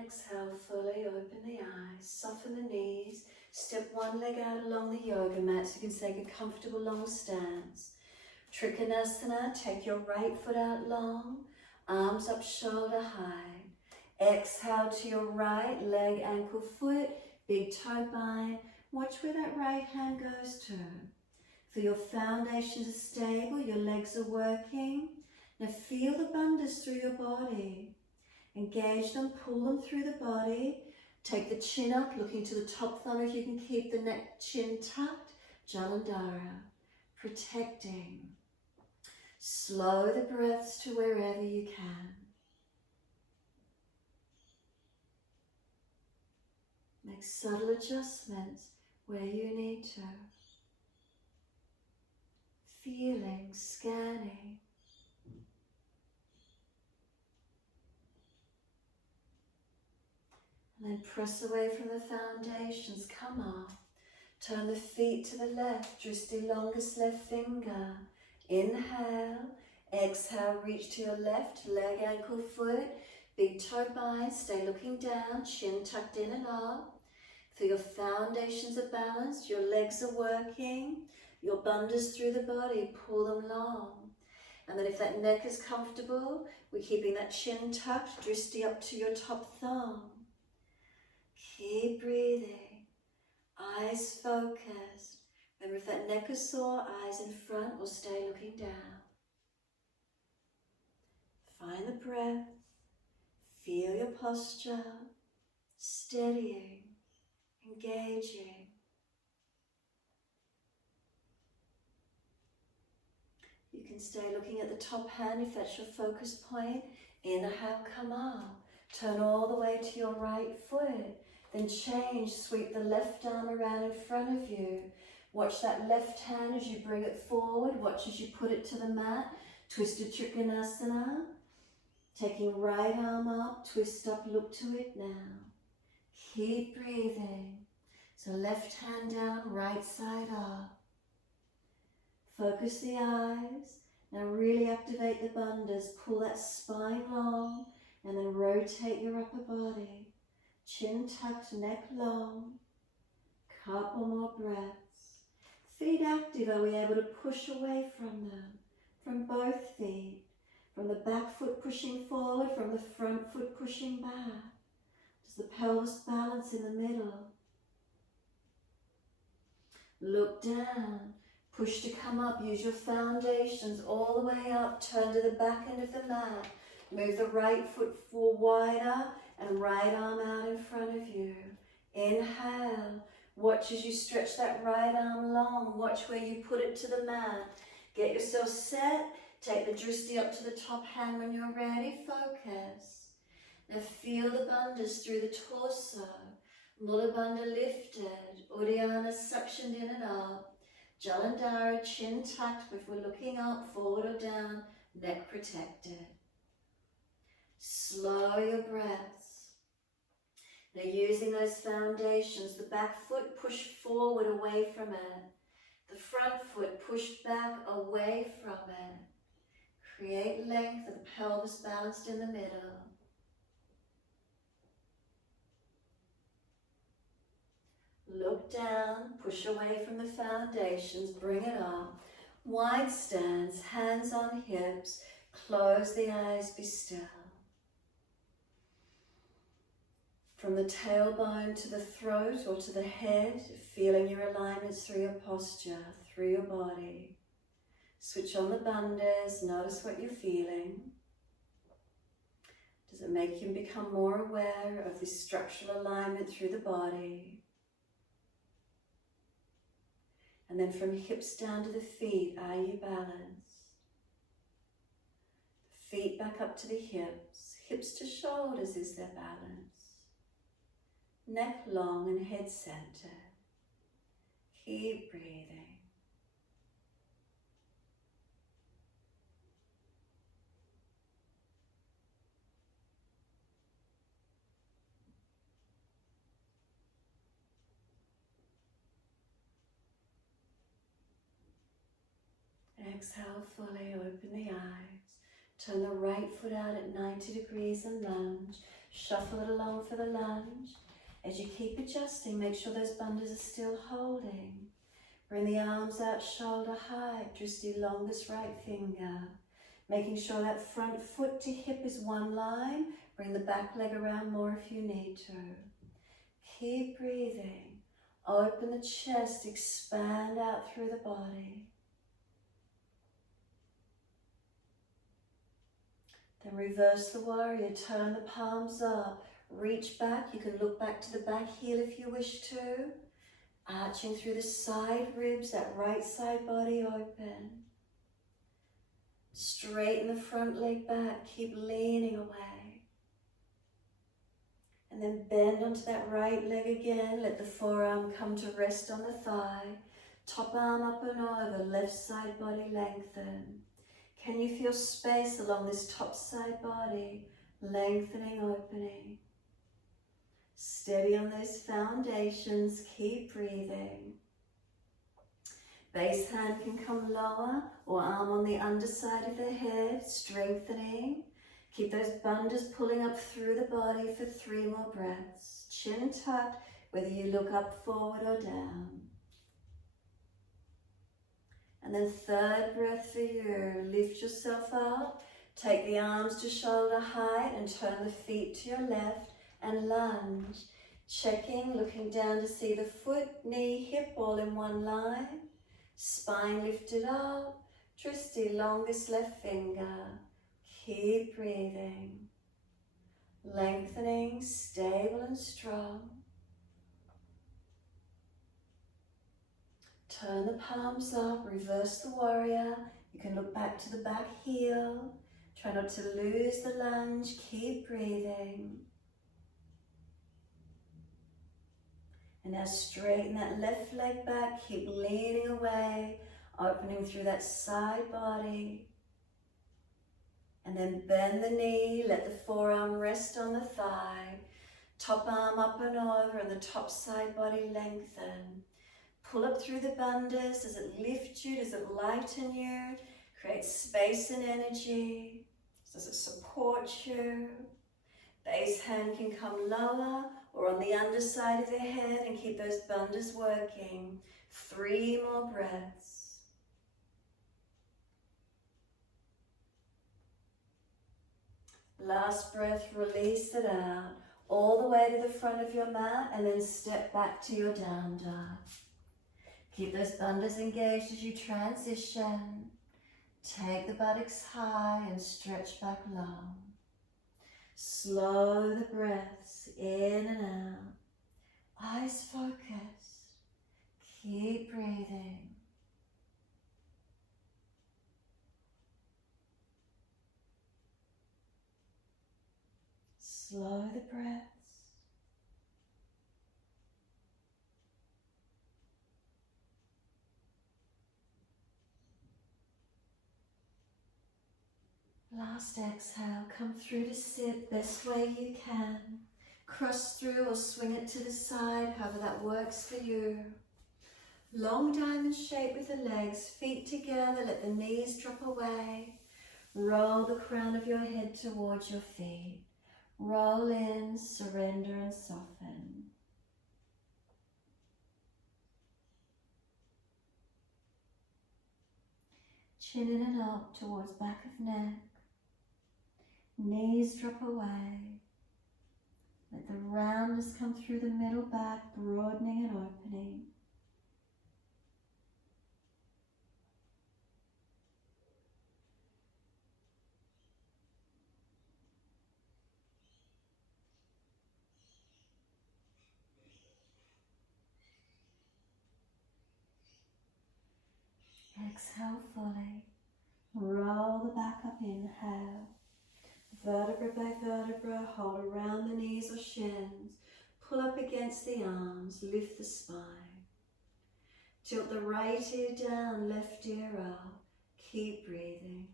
Exhale, fully open the eyes, soften the knees, step one leg out along the yoga mat so you can take a comfortable long stance. Trikonasana, take your right foot out long, arms up shoulder high. Exhale to your right, leg, ankle, foot, big toe bind. Watch where that right hand goes to. Feel your foundations are stable, your legs are working. Now feel the bandhas through your body. Engage them, pull them through the body. Take the chin up, looking to the top thumb if you can keep the neck chin tucked. Jalandhara, protecting. Slow the breaths to wherever you can. Make subtle adjustments where you need to. Feeling, scanning. And then press away from the foundations, come up. Turn the feet to the left, drishti longest left finger. Inhale, exhale, reach to your left, leg, ankle, foot, big toe bind, stay looking down, chin tucked in and up. Feel your foundations are balanced, your legs are working, your bandhas through the body, pull them long. And then if that neck is comfortable, we're keeping that chin tucked, drishti up to your top thumb. Keep breathing, eyes focused. Remember, if that neck is sore, eyes in front or stay looking down. Find the breath, feel your posture, steadying, engaging. You can stay looking at the top hand if that's your focus point. Inhale, come up. Turn all the way to your right foot. Then change, sweep the left arm around in front of you. Watch that left hand as you bring it forward. Watch as you put it to the mat. Twisted Trikonasana. Taking right arm up, twist up, look to it now. Keep breathing. So left hand down, right side up. Focus the eyes. Now really activate the bandhas. Pull that spine long and then rotate your upper body. Chin tucked, neck long. Couple more breaths. Feet active. Are we able to push away from them? From both feet. From the back foot pushing forward, from the front foot pushing back. Does the pelvis balance in the middle? Look down. Push to come up. Use your foundations all the way up. Turn to the back end of the mat. Move the right foot forward wider and right arm out in front of you. Inhale. Watch as you stretch that right arm long. Watch where you put it to the mat. Get yourself set. Take the drishti up to the top hand when you're ready. Focus. Now feel the bandhas through the torso. Mula Bandha lifted. Uddiyana suctioned in and up. Jalandhara, chin tucked if we're looking up, forward or down, neck protected. Slow your breaths. Now using those foundations, the back foot push forward away from it. The front foot push back away from it. Create length of the pelvis balanced in the middle. Look down, push away from the foundations, bring it up. Wide stance, hands on hips, close the eyes, be still. From the tailbone to the throat or to the head, feeling your alignments through your posture, through your body. Switch on the bandhas, notice what you're feeling. Does it make you become more aware of this structural alignment through the body? And then from hips down to the feet, are you balanced? Feet back up to the hips, hips to shoulders, is there balance? Neck long and head centered. Keep breathing. Exhale fully, open the eyes. Turn the right foot out at 90 degrees and lunge. Shuffle it along for the lunge. As you keep adjusting, make sure those bandhas are still holding. Bring the arms out shoulder height, Drishti longest right finger. Making sure that front foot to hip is one line. Bring the back leg around more if you need to. Keep breathing. Open the chest, expand out through the body. Then reverse the warrior, turn the palms up, reach back. You can look back to the back heel if you wish to. Arching through the side ribs, that right side body open. Straighten the front leg back, keep leaning away. And then bend onto that right leg again, let the forearm come to rest on the thigh. Top arm up and over, left side body lengthen. Can you feel space along this top side body, lengthening, opening? Steady on those foundations, keep breathing. Base hand can come lower or arm on the underside of the head, strengthening. Keep those bandhas pulling up through the body for 3 more breaths. Chin tucked, whether you look up, forward or down. And then third breath for you. Lift yourself up, take the arms to shoulder height and turn the feet to your left and lunge. Checking, looking down to see the foot, knee, hip all in one line. Spine lifted up, Drishti longest left finger. Keep breathing. Lengthening, stable and strong. Turn the palms up, reverse the warrior. You can look back to the back heel. Try not to lose the lunge, keep breathing. And now straighten that left leg back, keep leaning away, opening through that side body. And then bend the knee, let the forearm rest on the thigh. Top arm up and over and the top side body lengthen. Pull up through the bandhas. Does it lift you? Does it lighten you? Create space and energy. Does it support you? Base hand can come lower or on the underside of the head and keep those bandhas working. 3 more breaths. Last breath, release it out. All the way to the front of your mat and then step back to your down dog. Keep those bandhas engaged as you transition. Take the buttocks high and stretch back long. Slow the breaths in and out. Eyes focused. Keep breathing. Slow the breaths. Last exhale, come through to sit best way you can. Cross through or swing it to the side, however that works for you. Long diamond shape with the legs, feet together, let the knees drop away. Roll the crown of your head towards your feet. Roll in, surrender and soften. Chin in and up towards back of neck. Knees drop away. Let the roundness come through the middle back, broadening and opening. Exhale fully. Roll the back up, inhale. Vertebra by vertebra, hold around the knees or shins. Pull up against the arms, lift the spine. Tilt the right ear down, left ear up. Keep breathing.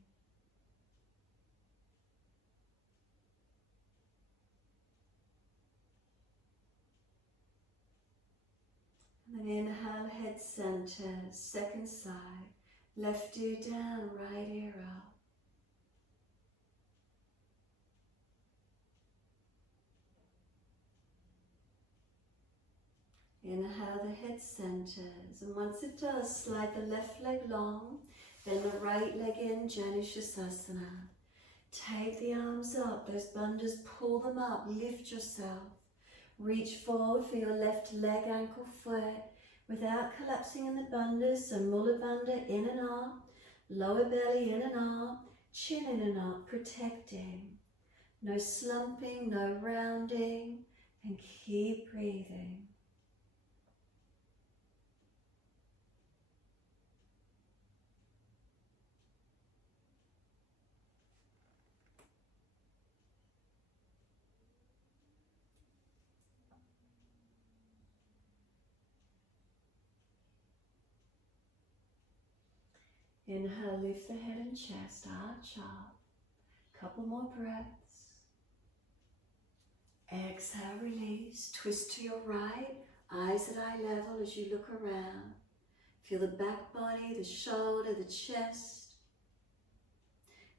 And then inhale, head center, second side. Left ear down, right ear up. Inhale, the head centers, and once it does, slide the left leg long, then the right leg in, Janushasana. Take the arms up, those bandhas, pull them up, lift yourself. Reach forward for your left leg, ankle, foot, without collapsing in the bandhas. So Mula Bandha, in and up, lower belly, in and up, chin in and up, protecting. No slumping, no rounding, and keep breathing. Inhale, lift the head and chest, arch up. Couple more breaths. Exhale, release. Twist to your right, eyes at eye level as you look around. Feel the back body, the shoulder, the chest.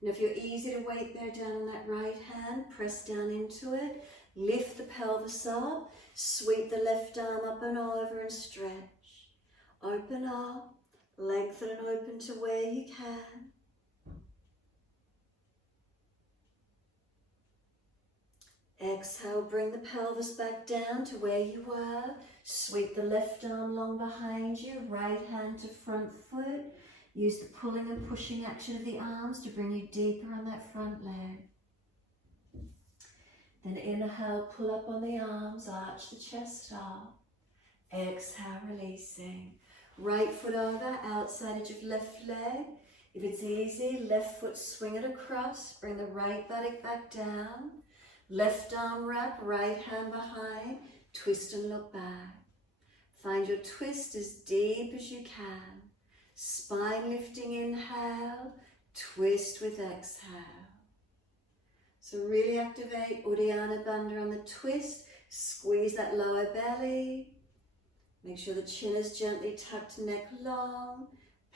And if you're easy to weight bear down on that right hand, press down into it. Lift the pelvis up. Sweep the left arm up and over and stretch. Open up. Lengthen and open to where you can. Exhale, bring the pelvis back down to where you were. Sweep the left arm long behind you, right hand to front foot. Use the pulling and pushing action of the arms to bring you deeper on that front leg. Then inhale, pull up on the arms, arch the chest up. Exhale, releasing. Right foot over, outside edge of left leg. If it's easy, left foot swing it across, bring the right buttock back down. Left arm wrap, right hand behind, twist and look back. Find your twist as deep as you can. Spine lifting, inhale, twist with exhale. So really activate Uddiyana Bandha on the twist, squeeze that lower belly. Make sure the chin is gently tucked, neck long,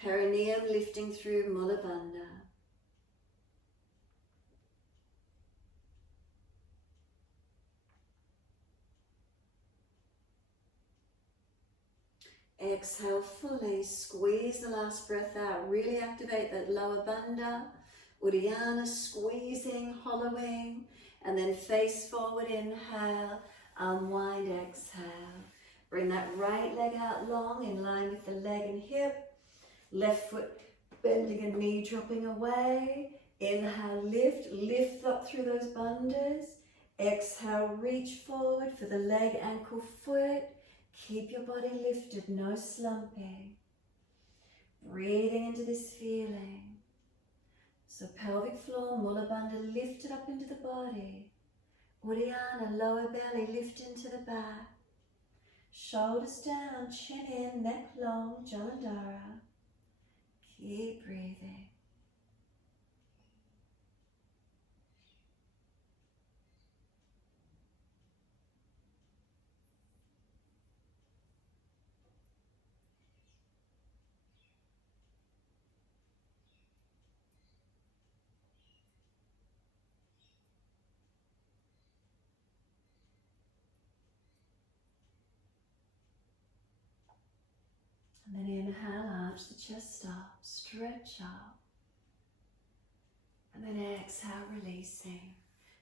perineum lifting through Mula Bandha. Exhale fully, squeeze the last breath out, really activate that lower bandha. Uddiyana, squeezing, hollowing, and then face forward, inhale, unwind, exhale. Bring that right leg out long in line with the leg and hip. Left foot bending and knee dropping away. Inhale, lift up through those bandhas. Exhale, reach forward for the leg, ankle, foot. Keep your body lifted, no slumping. Breathing into this feeling. So pelvic floor, Mula Bandha lifted up into the body. Uddiyana, lower belly, lift into the back. Shoulders down, chin in, neck long, Jalandhara. Keep breathing. And then inhale, arch the chest up, stretch up. And then exhale, releasing.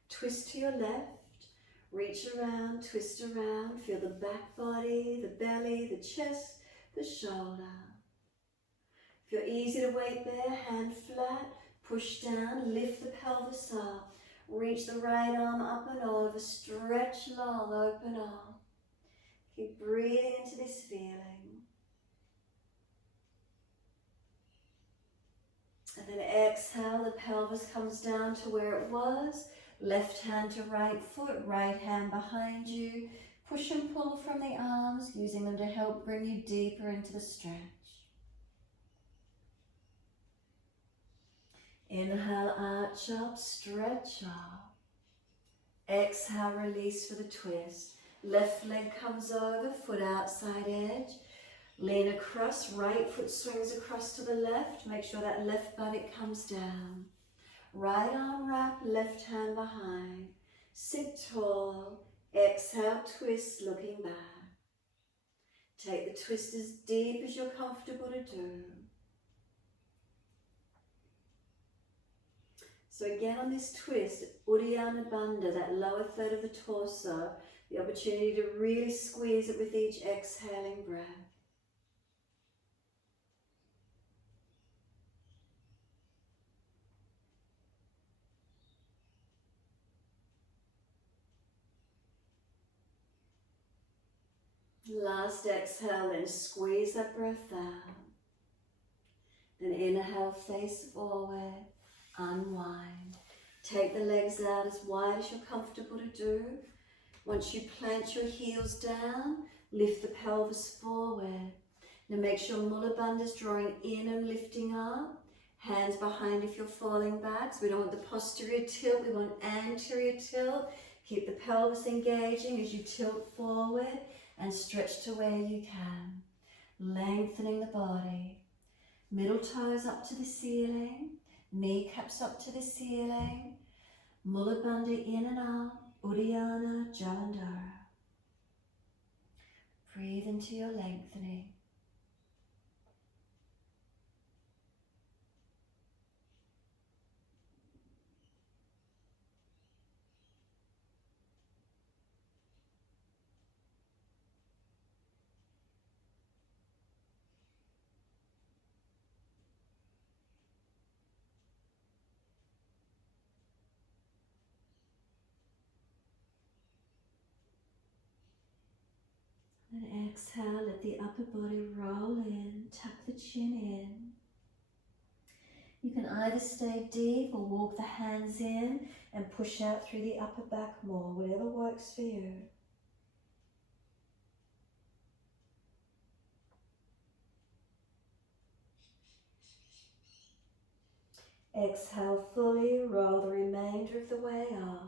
Twist to your left, reach around, twist around. Feel the back body, the belly, the chest, the shoulder. If you're easy to weight bear, hand flat, push down, lift the pelvis up. Reach the right arm up and over, stretch long, open up. Keep breathing into this feeling. And then exhale, the pelvis comes down to where it was. Left hand to right foot, right hand behind you. Push and pull from the arms, using them to help bring you deeper into the stretch. Inhale, arch up, stretch up. Exhale, release for the twist. Left leg comes over, foot outside edge. Lean across, right foot swings across to the left. Make sure that left buttock comes down. Right arm wrap, left hand behind. Sit tall. Exhale, twist, looking back. Take the twist as deep as you're comfortable to do. So again on this twist, Uddiyana Bandha, that lower third of the torso, the opportunity to really squeeze it with each exhaling breath. Last exhale, then squeeze that breath out. Then inhale, face forward, unwind. Take the legs out as wide as you're comfortable to do. Once you plant your heels down, lift the pelvis forward. Now make sure Mula Bandha is drawing in and lifting up. Hands behind if you're falling back. So we don't want the posterior tilt, we want anterior tilt. Keep the pelvis engaging as you tilt forward and stretch to where you can. Lengthening the body. Middle toes up to the ceiling. Kneecaps up to the ceiling. Mula Bandha in and out. Uddiyana Jalandhara. Breathe into your lengthening. And exhale, let the upper body roll in, tuck the chin in. You can either stay deep or walk the hands in and push out through the upper back more, whatever works for you. Exhale fully, roll the remainder of the way up.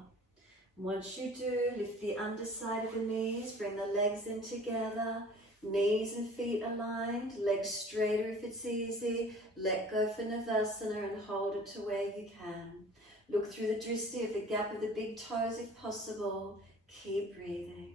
Once you do, lift the underside of the knees, bring the legs in together, knees and feet aligned, legs straighter if it's easy, let go for Navasana and hold it to where you can. Look through the drishti of the gap of the big toes if possible, keep breathing.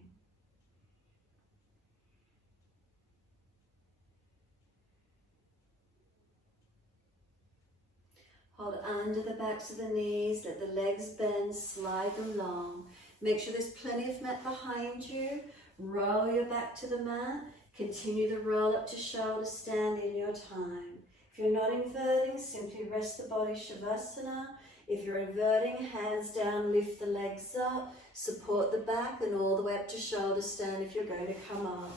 Hold under the backs of the knees, let the legs bend, slide them long. Make sure there's plenty of mat behind you. Roll your back to the mat. Continue the roll up to shoulder stand in your time. If you're not inverting, simply rest the body Shavasana. If you're inverting, hands down, lift the legs up, support the back and all the way up to shoulder stand if you're going to come up.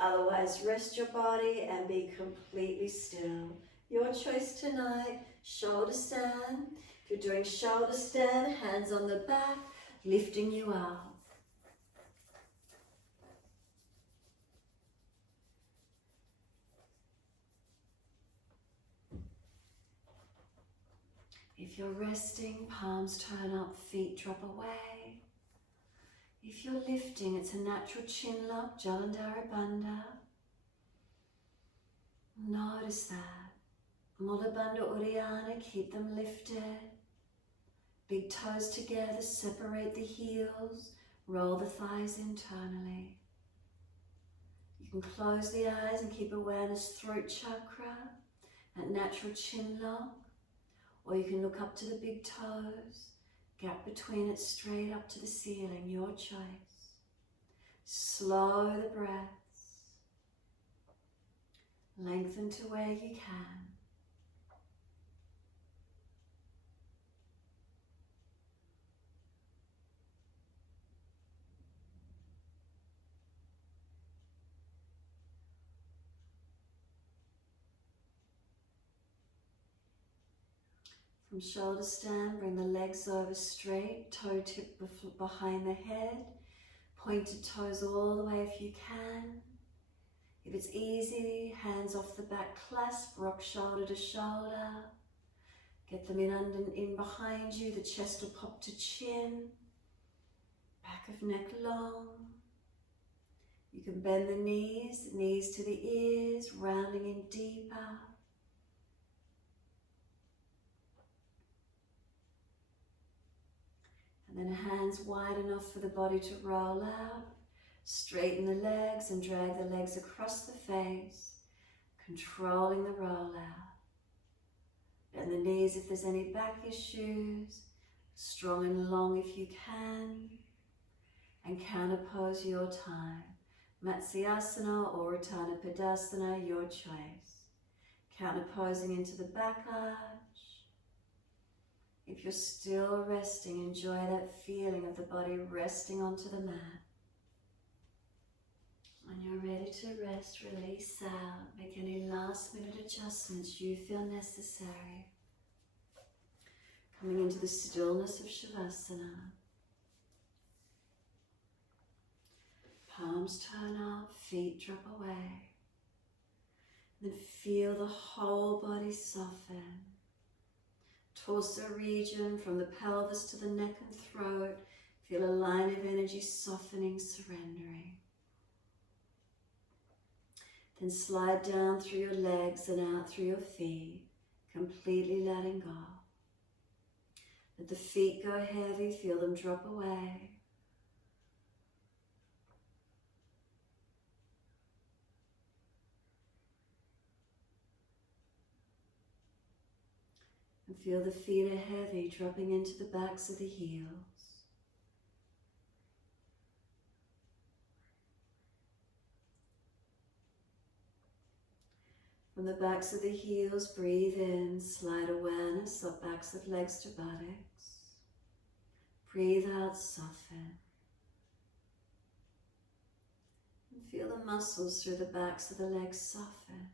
Otherwise, rest your body and be completely still. Your choice tonight, shoulder stand. If you're doing shoulder stand, hands on the back, lifting you up. If you're resting, palms turn up, feet drop away. If you're lifting, it's a natural chin lock, Jalandhara Bandha. Notice that. Mula Bandha Uddiyana, keep them lifted. Big toes together, separate the heels, roll the thighs internally. You can close the eyes and keep awareness, throat chakra, that natural chin lock. Or you can look up to the big toes, gap between it straight up to the ceiling, your choice. Slow the breaths. Lengthen to where you can. From shoulder stand, bring the legs over straight, toe tip behind the head, pointed toes all the way if you can. If it's easy, hands off the back, clasp, rock shoulder to shoulder. Get them in under and in behind you, the chest will pop to chin, back of neck long. You can bend the knees to the ears, rounding in deeper. And then hands wide enough for the body to roll out. Straighten the legs and drag the legs across the face, controlling the roll out. Bend the knees if there's any back issues, strong and long if you can, and counter pose your time. Matsyasana or Uttana Padasana, your choice. Counter posing into the back arch. If you're still resting, enjoy that feeling of the body resting onto the mat. When you're ready to rest, release out. Make any last minute adjustments you feel necessary. Coming into the stillness of Shavasana. Palms turn up, feet drop away. Then feel the whole body soften. Torso region from the pelvis to the neck and throat. Feel a line of energy softening, surrendering. Then slide down through your legs and out through your feet, completely letting go. Let the feet go heavy, feel them drop away. And feel the feet are heavy, dropping into the backs of the heels. From the backs of the heels, breathe in, slide awareness up backs of legs to buttocks. Breathe out, soften. And feel the muscles through the backs of the legs soften.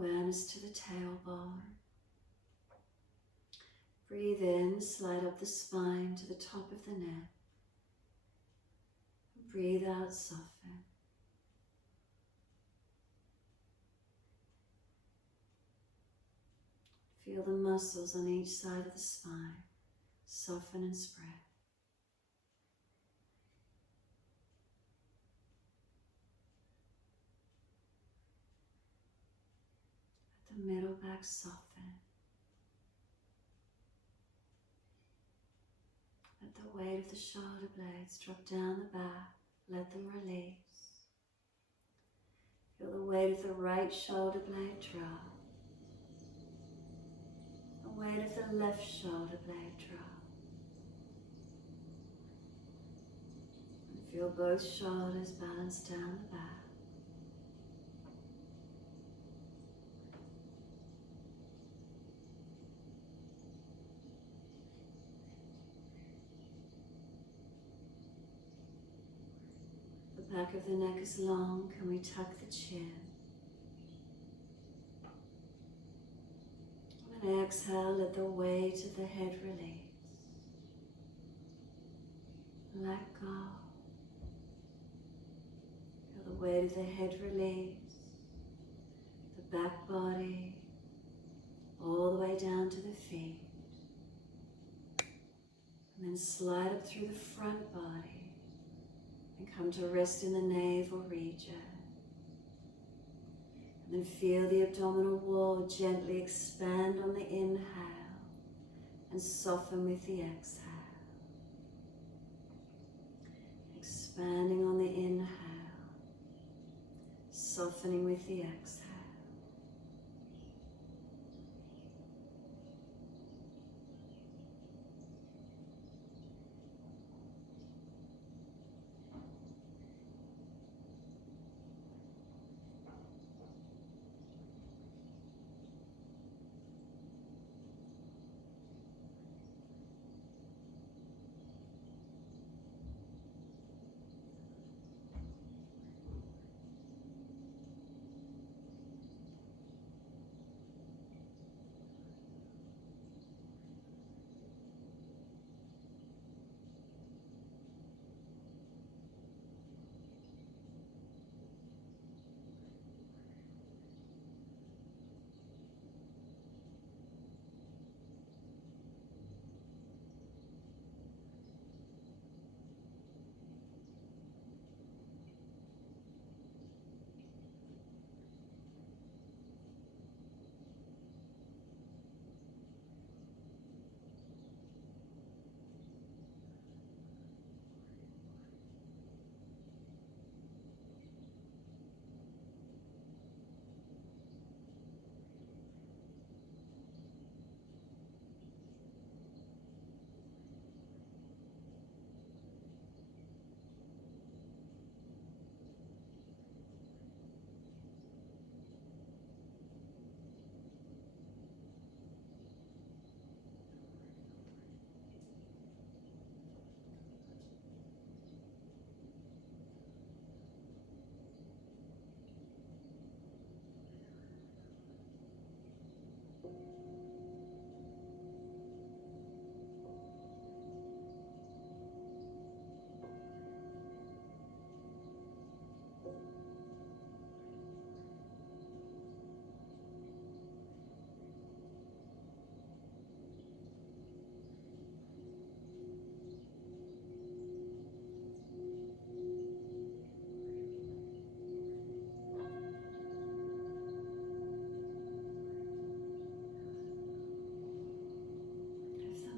Awareness to the tailbone. Breathe in, slide up the spine to the top of the neck. Breathe out, soften. Feel the muscles on each side of the spine soften and spread. Let the middle back soften. Let the weight of the shoulder blades drop down the back. Let them release. Feel the weight of the right shoulder blade drop. The weight of the left shoulder blade drop. And feel both shoulders balance down the back. The back of the neck is long. Can we tuck the chin? And exhale, let the weight of the head release. Let go. Feel the weight of the head release. The back body, all the way down to the feet. And then slide up through the front body and come to rest in the navel region. And then feel the abdominal wall gently expand on the inhale and soften with the exhale. Expanding on the inhale, softening with the exhale.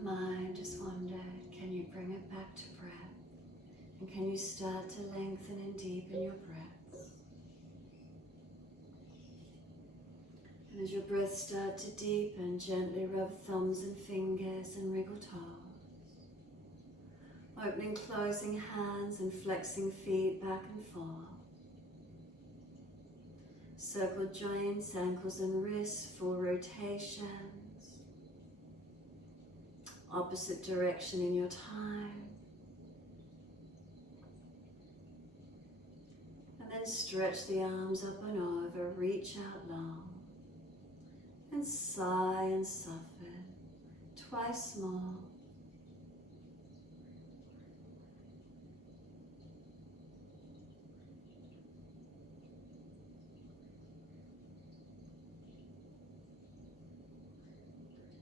the mind just wandered, can you bring it back to breath? And can you start to lengthen and deepen your breaths? And as your breaths start to deepen, gently rub thumbs and fingers and wriggle toes. Opening, closing hands and flexing feet back and forth. Circle joints, ankles and wrists, full rotations. Opposite direction in your time. And then stretch the arms up and over, reach out long. And sigh and soften, twice more.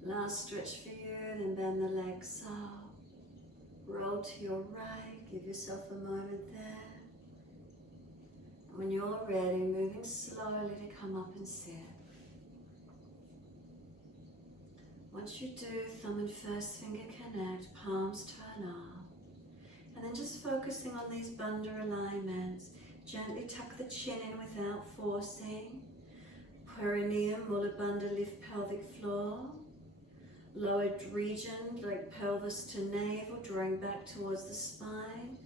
Last stretch for you, then bend the legs up. Roll to your right, give yourself a moment there. And when you're ready, moving slowly to come up and sit. Once you do, thumb and first finger connect, palms turn up. And then just focusing on these Bandha alignments, gently tuck the chin in without forcing. Perineum, Mula Bandha, lift pelvic floor. Lower region, like pelvis to navel, drawing back towards the spine.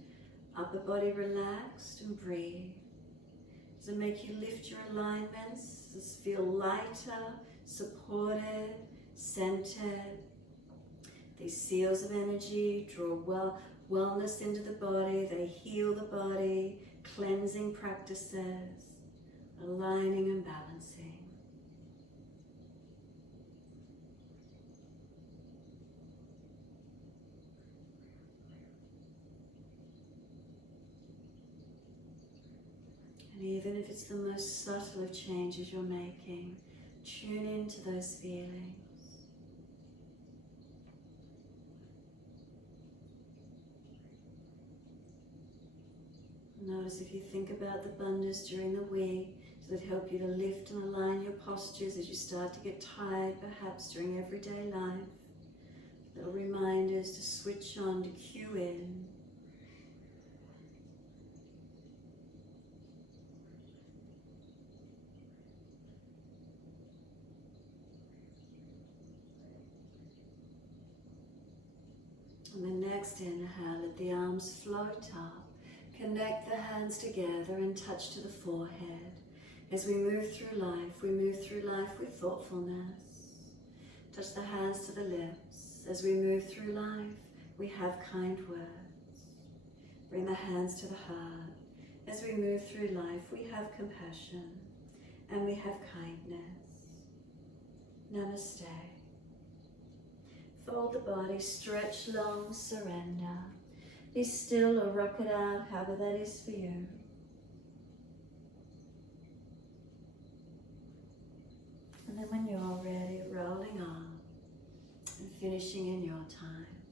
Upper body relaxed and breathe. Does it make you lift your alignments? Does this feel lighter, supported, centered? These seals of energy draw wellness into the body. They heal the body, cleansing practices, aligning and balancing. And even if it's the most subtle of changes you're making, tune into those feelings. Notice if you think about the bandhas during the week, does it help you to lift and align your postures as you start to get tired, perhaps during everyday life? Little reminders to switch on, to cue in. And the next inhale, let the arms float up. Connect the hands together and touch to the forehead. As we move through life with thoughtfulness. Touch the hands to the lips. As we move through life, we have kind words. Bring the hands to the heart. As we move through life, we have compassion and we have kindness. Namaste. Fold the body, stretch long, surrender. Be still or rock it out, however that is for you. And then when you're ready, rolling on and finishing in your time.